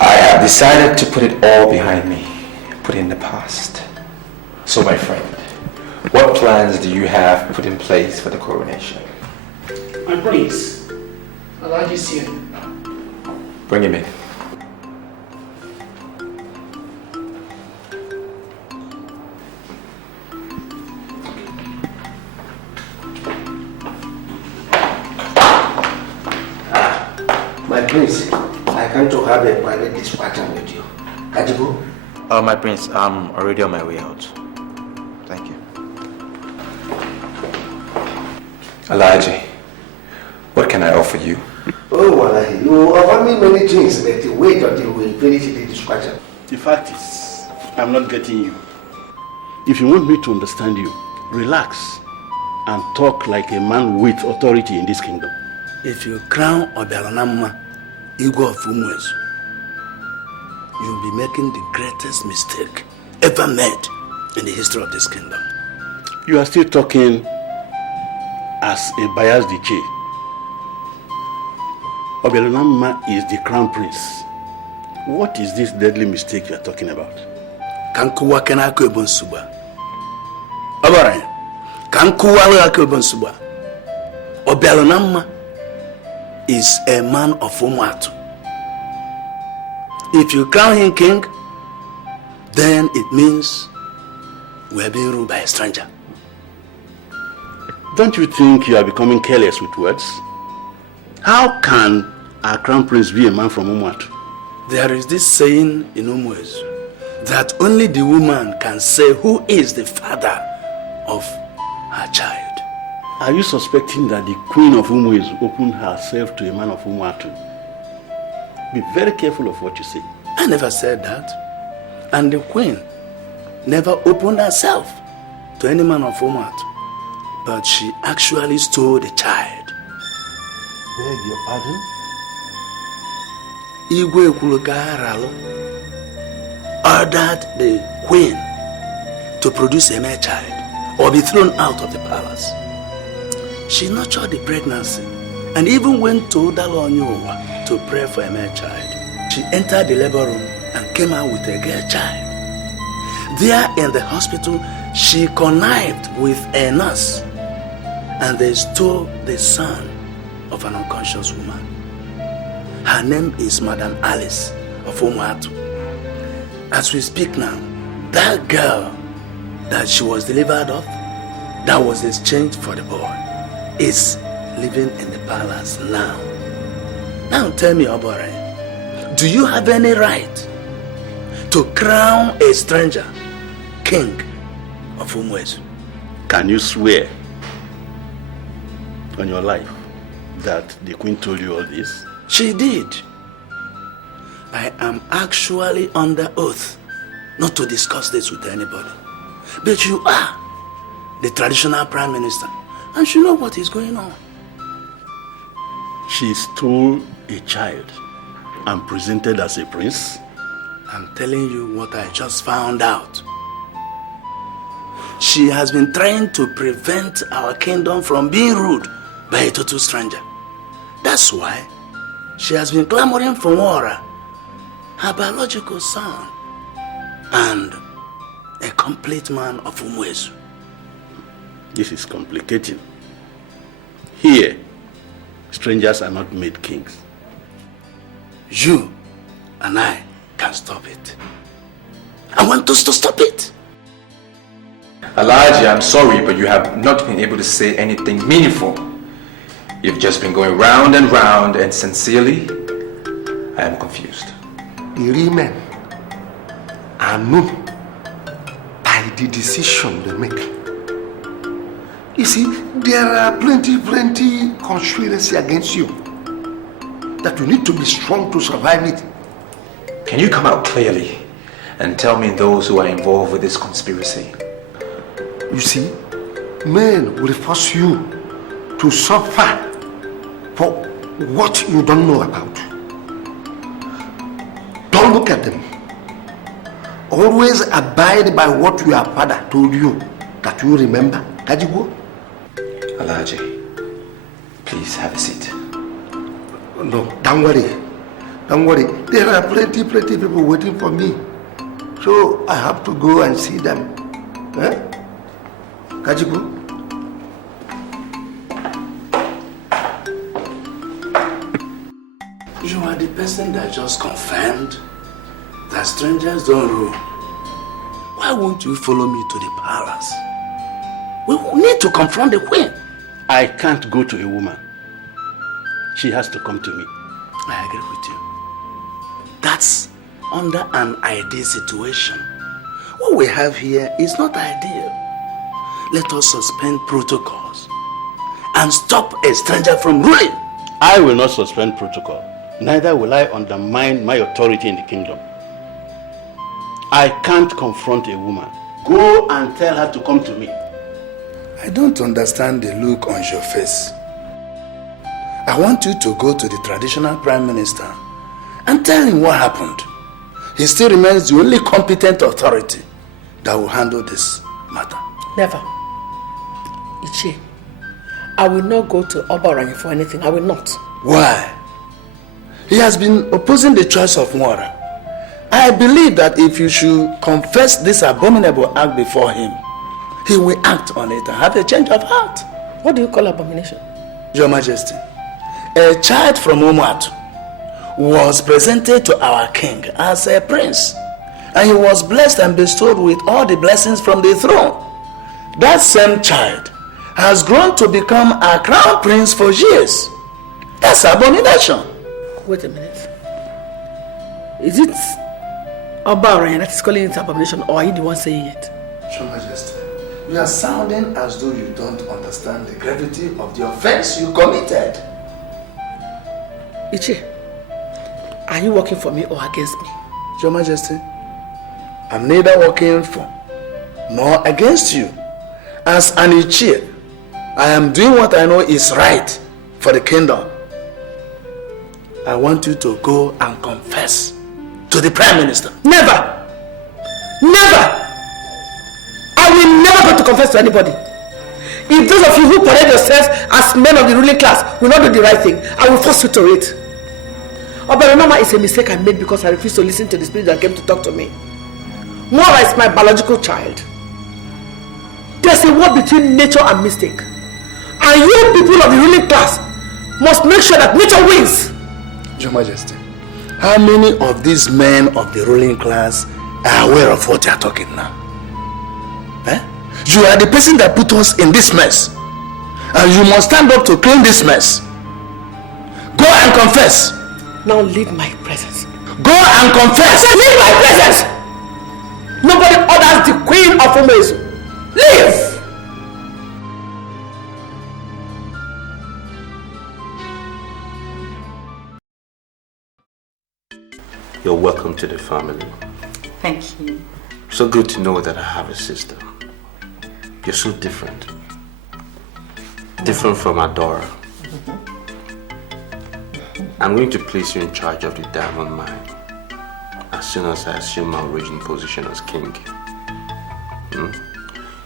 I have decided to put it all behind me, put it in the past. So, my friend, what plans do you have put in place for the coronation? My prince, Alhaji is here. Bring him in. My prince, I come to have a private discussion with you. Can you go? My prince, I'm already on my way out. Thank you. Alhaji, what can I offer you? Oh, Wallahi, you offer me many things, but wait until we finish the discussion. The fact is, I'm not getting you. If you want me to understand you, relax and talk like a man with authority in this kingdom. If you crown Obialanama, Igwe of Umwezu, you'll be making the greatest mistake ever made in the history of this kingdom. You are still talking as a biased Iyke. Obialanama is the crown prince. What is this deadly mistake you are talking about? Kankuwa kenako ebonsuba. Abara, Kankuwa lako ebonsuba. Obialanama is a man of Umatu. If you crown him king, then it means we are being ruled by a stranger. Don't you think you are becoming careless with words? How can our crown prince be a man from Umuatu? There is this saying in Umuezu that only the woman can say who is the father of her child. Are you suspecting that the queen of Umuezu opened herself to a man of Umuatu? Be very careful of what you say. I never said that. And the queen never opened herself to any man of Umuatu. But she actually stole the child. Beg your pardon? Igwe Kulugaralu ordered the queen to produce a male child or be thrown out of the palace. She nurtured the pregnancy and even went to Dalonyowa to pray for a male child. She entered the labor room and came out with a girl child. There in the hospital, she connived with a nurse and they stole the son of an unconscious woman. Her name is Madam Alice of Umuatu. As we speak now, that girl that she was delivered of, that was exchanged for the boy, is living in the palace now. Now tell me, Obore, do you have any right to crown a stranger king of Umuezu? Can you swear on your life that the queen told you all this? She did. I am actually under oath not to discuss this with anybody. But you are the traditional prime minister and you know what is going on. She stole a child and presented as a prince? I'm telling you what I just found out. She has been trying to prevent our kingdom from being ruled by a total stranger. That's why she has been clamoring for Wara, her biological son, and a complete man of Umuezu. This is complicating. Here, strangers are not made kings. You and I can stop it. I want us to stop it. Elijah, I'm sorry, but you have not been able to say anything meaningful. You've just been going round and round, and sincerely, I am confused. The women are known by the decision they make. You see, there are plenty conspiracy against you that you need to be strong to survive it. Can you come out clearly and tell me those who are involved with this conspiracy? You see, men will force you to suffer for what you don't know about. Don't look at them. Always abide by what your father told you that you remember. Kajigo? Alaji, please have a seat. No, don't worry. Don't worry. There are plenty people waiting for me. So I have to go and see them. Eh? Kajigo? You are the person that just confirmed that strangers don't rule. Why won't you follow me to the palace? We will need to confront the queen. I can't go to a woman. She has to come to me. I agree with you. That's under an ideal situation. What we have here is not ideal. Let us suspend protocols and stop a stranger from ruling. I will not suspend protocol. Neither will I undermine my authority in the kingdom. I can't confront a woman. Go and tell her to come to me. I don't understand the look on your face. I want you to go to the traditional prime minister and tell him what happened. He still remains the only competent authority that will handle this matter. Never. Iyke, I will not go to Obaranye for anything. I will not. Why? He has been opposing the choice of Nwora. I believe that if you should confess this abominable act before him, he will act on it and have a change of heart. What do you call abomination? Your Majesty, a child from Umuatu was presented to our king as a prince. And he was blessed and bestowed with all the blessings from the throne. That same child has grown to become a crown prince for years. That's abomination. Wait a minute. Is it Oba Ryan that is calling it abomination, or are you the one saying it? Your Majesty, you are sounding as though you don't understand the gravity of the offense you committed. Iyke, are you working for me or against me? Your Majesty, I'm neither working for nor against you. As an Iyke, I am doing what I know is right for the kingdom. I want you to go and confess to the Prime Minister. Never! Never! I will never go to confess to anybody. If those of you who parade yourselves as men of the ruling class will not do the right thing, I will force you to it. Oberonoma is a mistake I made because I refused to listen to the spirit that came to talk to me. Mora is my biological child. There's a war between nature and mistake. And you people of the ruling class must make sure that nature wins. Your Majesty, how many of these men of the ruling class are aware of what you are talking now? Eh? You are the person that put us in this mess. And you must stand up to clean this mess. Go and confess. Now leave my presence. Go and confess. Leave my presence. Nobody orders the queen of Umezu. Leave. You're welcome to the family. Thank you. So good to know that I have a sister. You're so different. Different from Adora. I'm going to place you in charge of the diamond mine as soon as I assume my original position as king.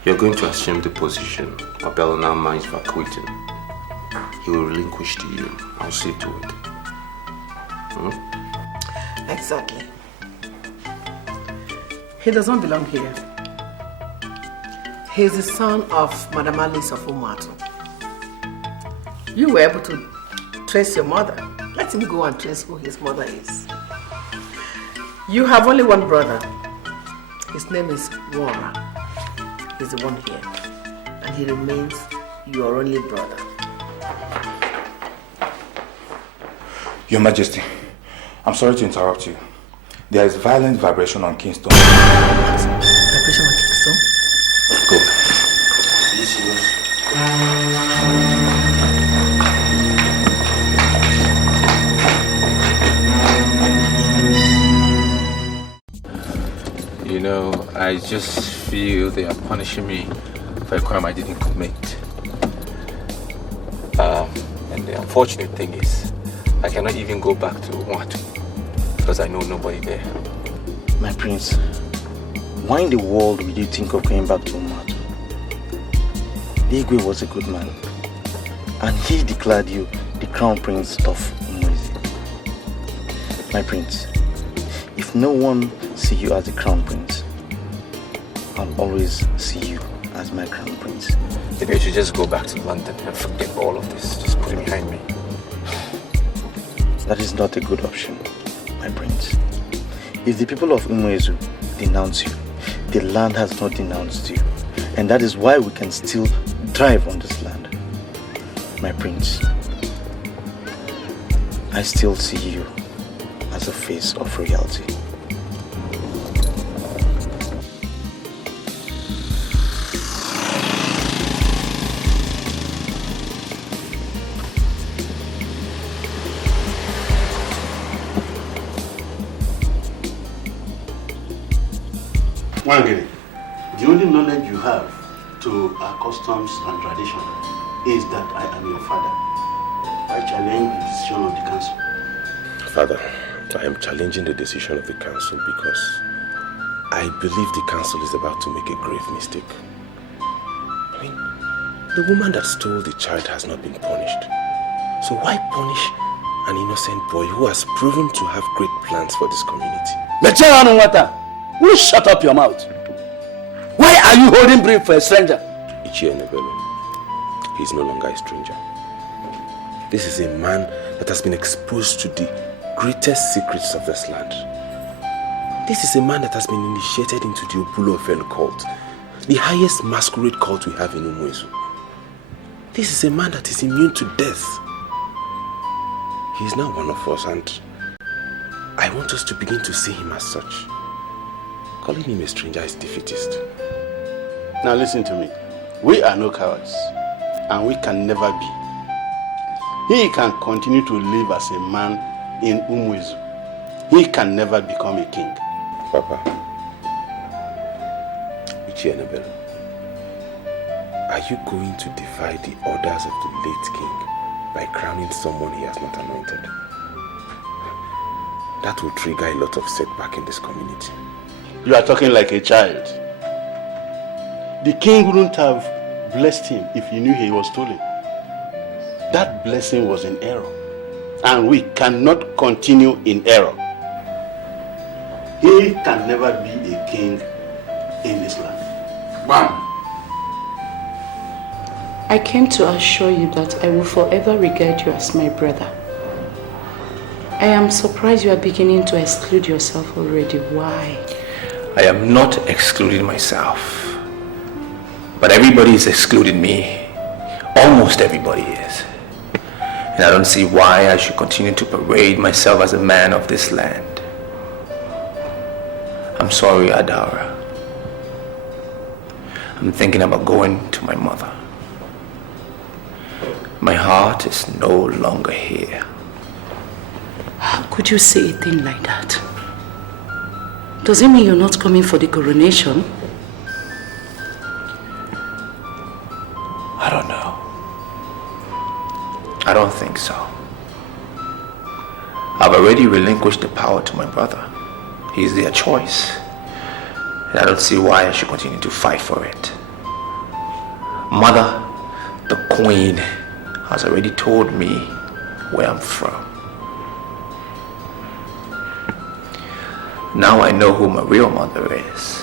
You're going to assume the position of Belonama is vacating. He will relinquish to you. I'll see to it. Exactly. He doesn't belong here. He is the son of Madam Alice of Umatu. You were able to trace your mother. Let him go and trace who his mother is. You have only one brother. His name is Wara. He's the one here. And he remains your only brother. Your Majesty, I'm sorry to interrupt you. There is violent vibration on Kingston. Vibration on Kingston? Go. You know, I just feel they are punishing me for a crime I didn't commit. And the unfortunate thing is, I cannot even go back to Umatu because I know nobody there. My prince, why in the world would you think of going back to Umatu? Iyke was a good man, and he declared you the crown prince of Umwezi. My prince, if no one see you as the crown prince, I'll always see you as my crown prince. Maybe I should just go back to London and forget all of this. Just put it behind me. That is not a good option, my prince. If the people of Umwezu denounce you, the land has not denounced you. And that is why we can still thrive on this land. My prince, I still see you as a face of royalty. Wangiri, the only knowledge you have to our customs and tradition is that I am your father. I challenge the decision of the council. Father, I am challenging the decision of the council because I believe the council is about to make a grave mistake. I mean, the woman that stole the child has not been punished. So why punish an innocent boy who has proven to have great plans for this community? Will you shut up your mouth? Why are you holding brief for a stranger? Iyke Nebelo, he is no longer a stranger. This is a man that has been exposed to the greatest secrets of this land. This is a man that has been initiated into the Obulofel cult, the highest masquerade cult we have in Umuezu. This is a man that is immune to death. He is now one of us, and I want us to begin to see him as such. Calling him a stranger is defeatist. Now listen to me. We are no cowards, and we can never be. He can continue to live as a man in Umuezu. He can never become a king. Papa, Iyke Annabelle, are you going to defy the orders of the late king by crowning someone he has not anointed? That will trigger a lot of setback in this community. You are talking like a child. The king wouldn't have blessed him if he knew he was stolen. That blessing was in error, and we cannot continue in error. He can never be a king in this land. Bam! I came to assure you that I will forever regard you as my brother. I am surprised you are beginning to exclude yourself already. Why? I am not excluding myself, but everybody is excluding me. Almost everybody is. And I don't see why I should continue to parade myself as a man of this land. I'm sorry, Adara. I'm thinking about going to my mother. My heart is no longer here. How could you say a thing like that? Does it mean you're not coming for the coronation? I don't know. I don't think so. I've already relinquished the power to my brother. He's their choice. And I don't see why I should continue to fight for it. Mother, the queen, has already told me where I'm from. Now I know who my real mother is.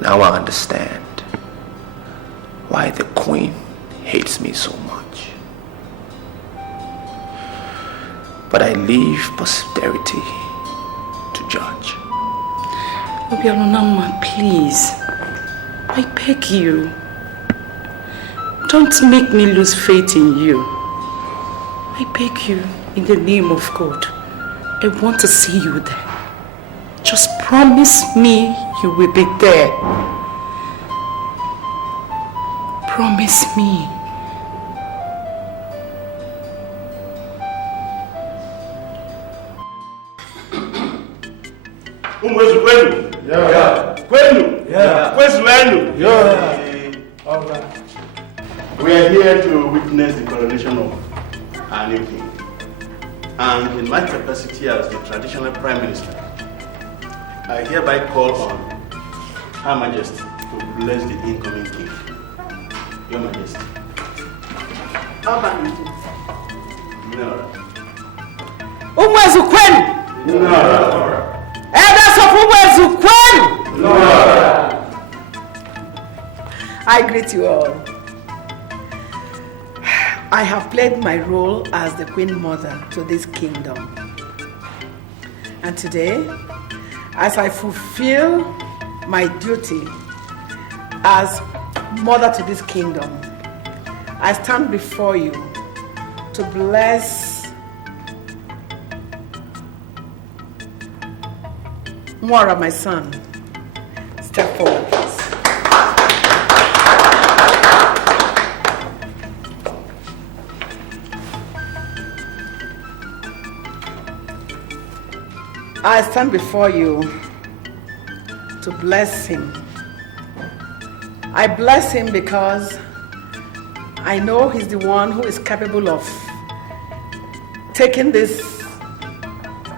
Now I understand why the queen hates me so much. But I leave posterity to judge. Obialunama, please. I beg you. Don't make me lose faith in you. I beg you, in the name of God. I want to see you there. Just promise me you will be there. Promise me. Umwezu kwenu? Yeah. Kwenu? Yeah. Kwezu wenu? Yeah. All right. We are here to witness the coronation of our new king. And in my capacity as the traditional prime minister, I hereby call on Her Majesty to bless the incoming king. Your Majesty. No. Umwezu kwenu? No. Elders of Umwezu kwenu? No. I greet you all. I have played my role as the Queen Mother to this kingdom. And today, as I fulfill my duty as mother to this kingdom, I stand before you to bless Mwara, my son. Step forward, please. I stand before you to bless him. I bless him because I know he's the one who is capable of taking this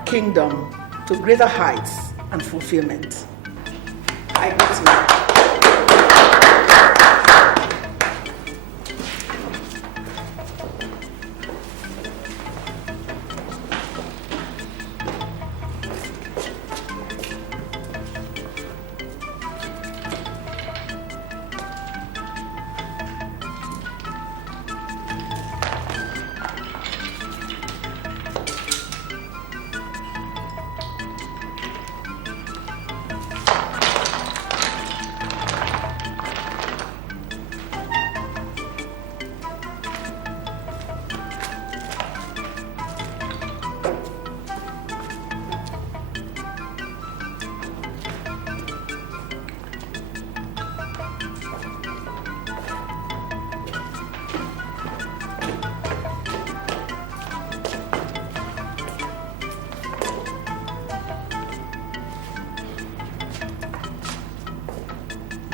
kingdom to greater heights and fulfillment. I greet you.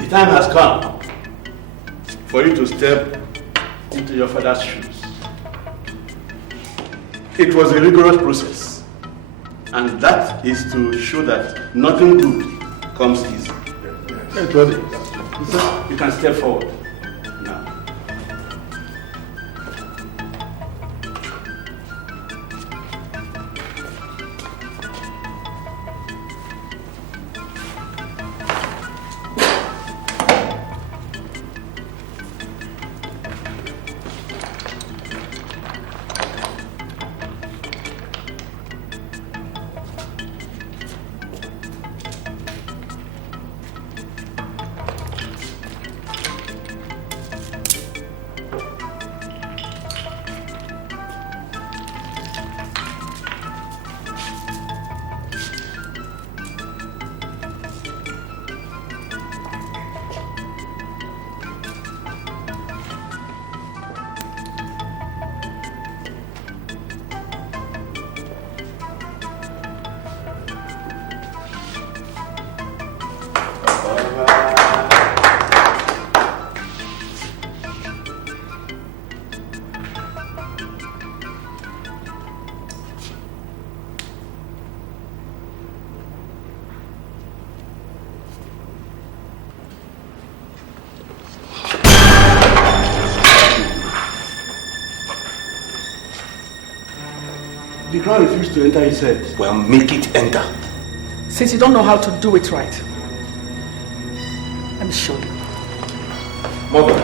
The time has come for you to step into your father's shoes. It was a rigorous process, and that is to show that nothing good comes easy. Yes, brother. You can step forward now. The crown refused to enter his head. Well, make it enter. Since you don't know how to do it right, let me show you. Mother.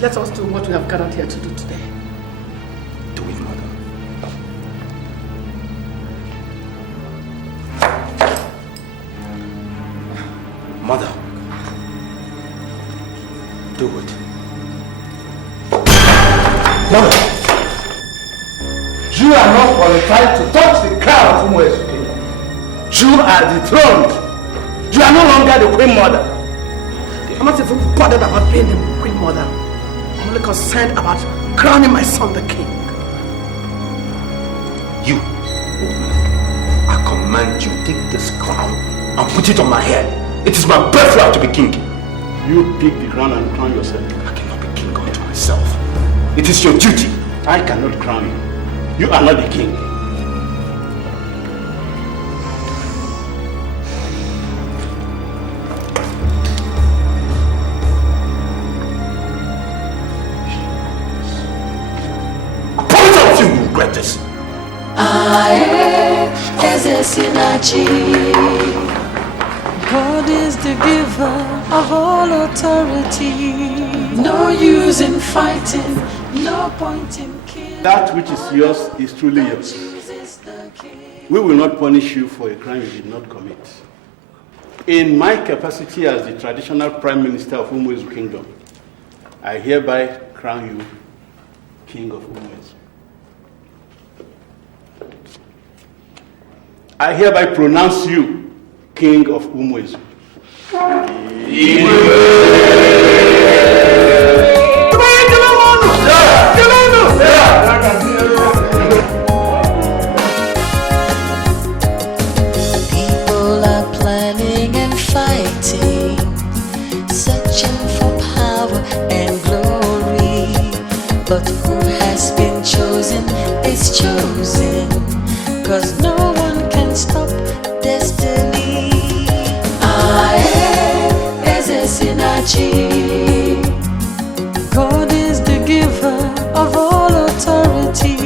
Let us do what we have gathered here to do today. Do it, Mother. Mother. Do it. Mother, you are not qualified to touch the crown of Umuezu kingdom. You are dethroned. You are no longer the queen mother. I'm not even bothered about being the queen mother. I'm only concerned about crowning my son the king. You, I command you, take this crown and put it on my head. It is my birthright to be king. You pick the crown and crown yourself. I cannot be king unto myself. It is your duty. I cannot crown you. You are not the king. Both of you will regret this. God is the giver of all authority. No use in fighting, no point in killing. That which is yours is truly yours. We will not punish you for a crime you did not commit. In my capacity as the traditional Prime Minister of Umuezu Kingdom, I hereby crown you King of Umuezu. I hereby pronounce you King of Umuezu. People are planning and fighting, searching for power and glory. But who has been chosen is chosen, 'cause no one can stop destiny. God is the giver of all authority.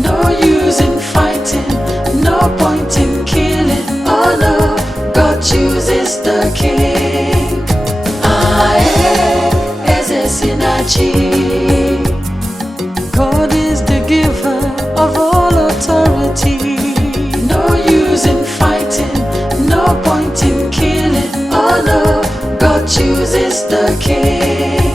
No use in fighting, no point in killing. Oh no, God chooses the king. God is the giver of all authority. No use in fighting, no point in killing. Oh no, God chooses the king.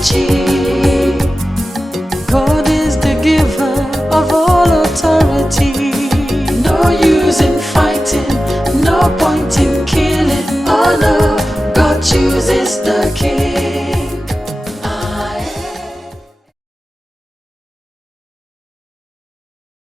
achieve.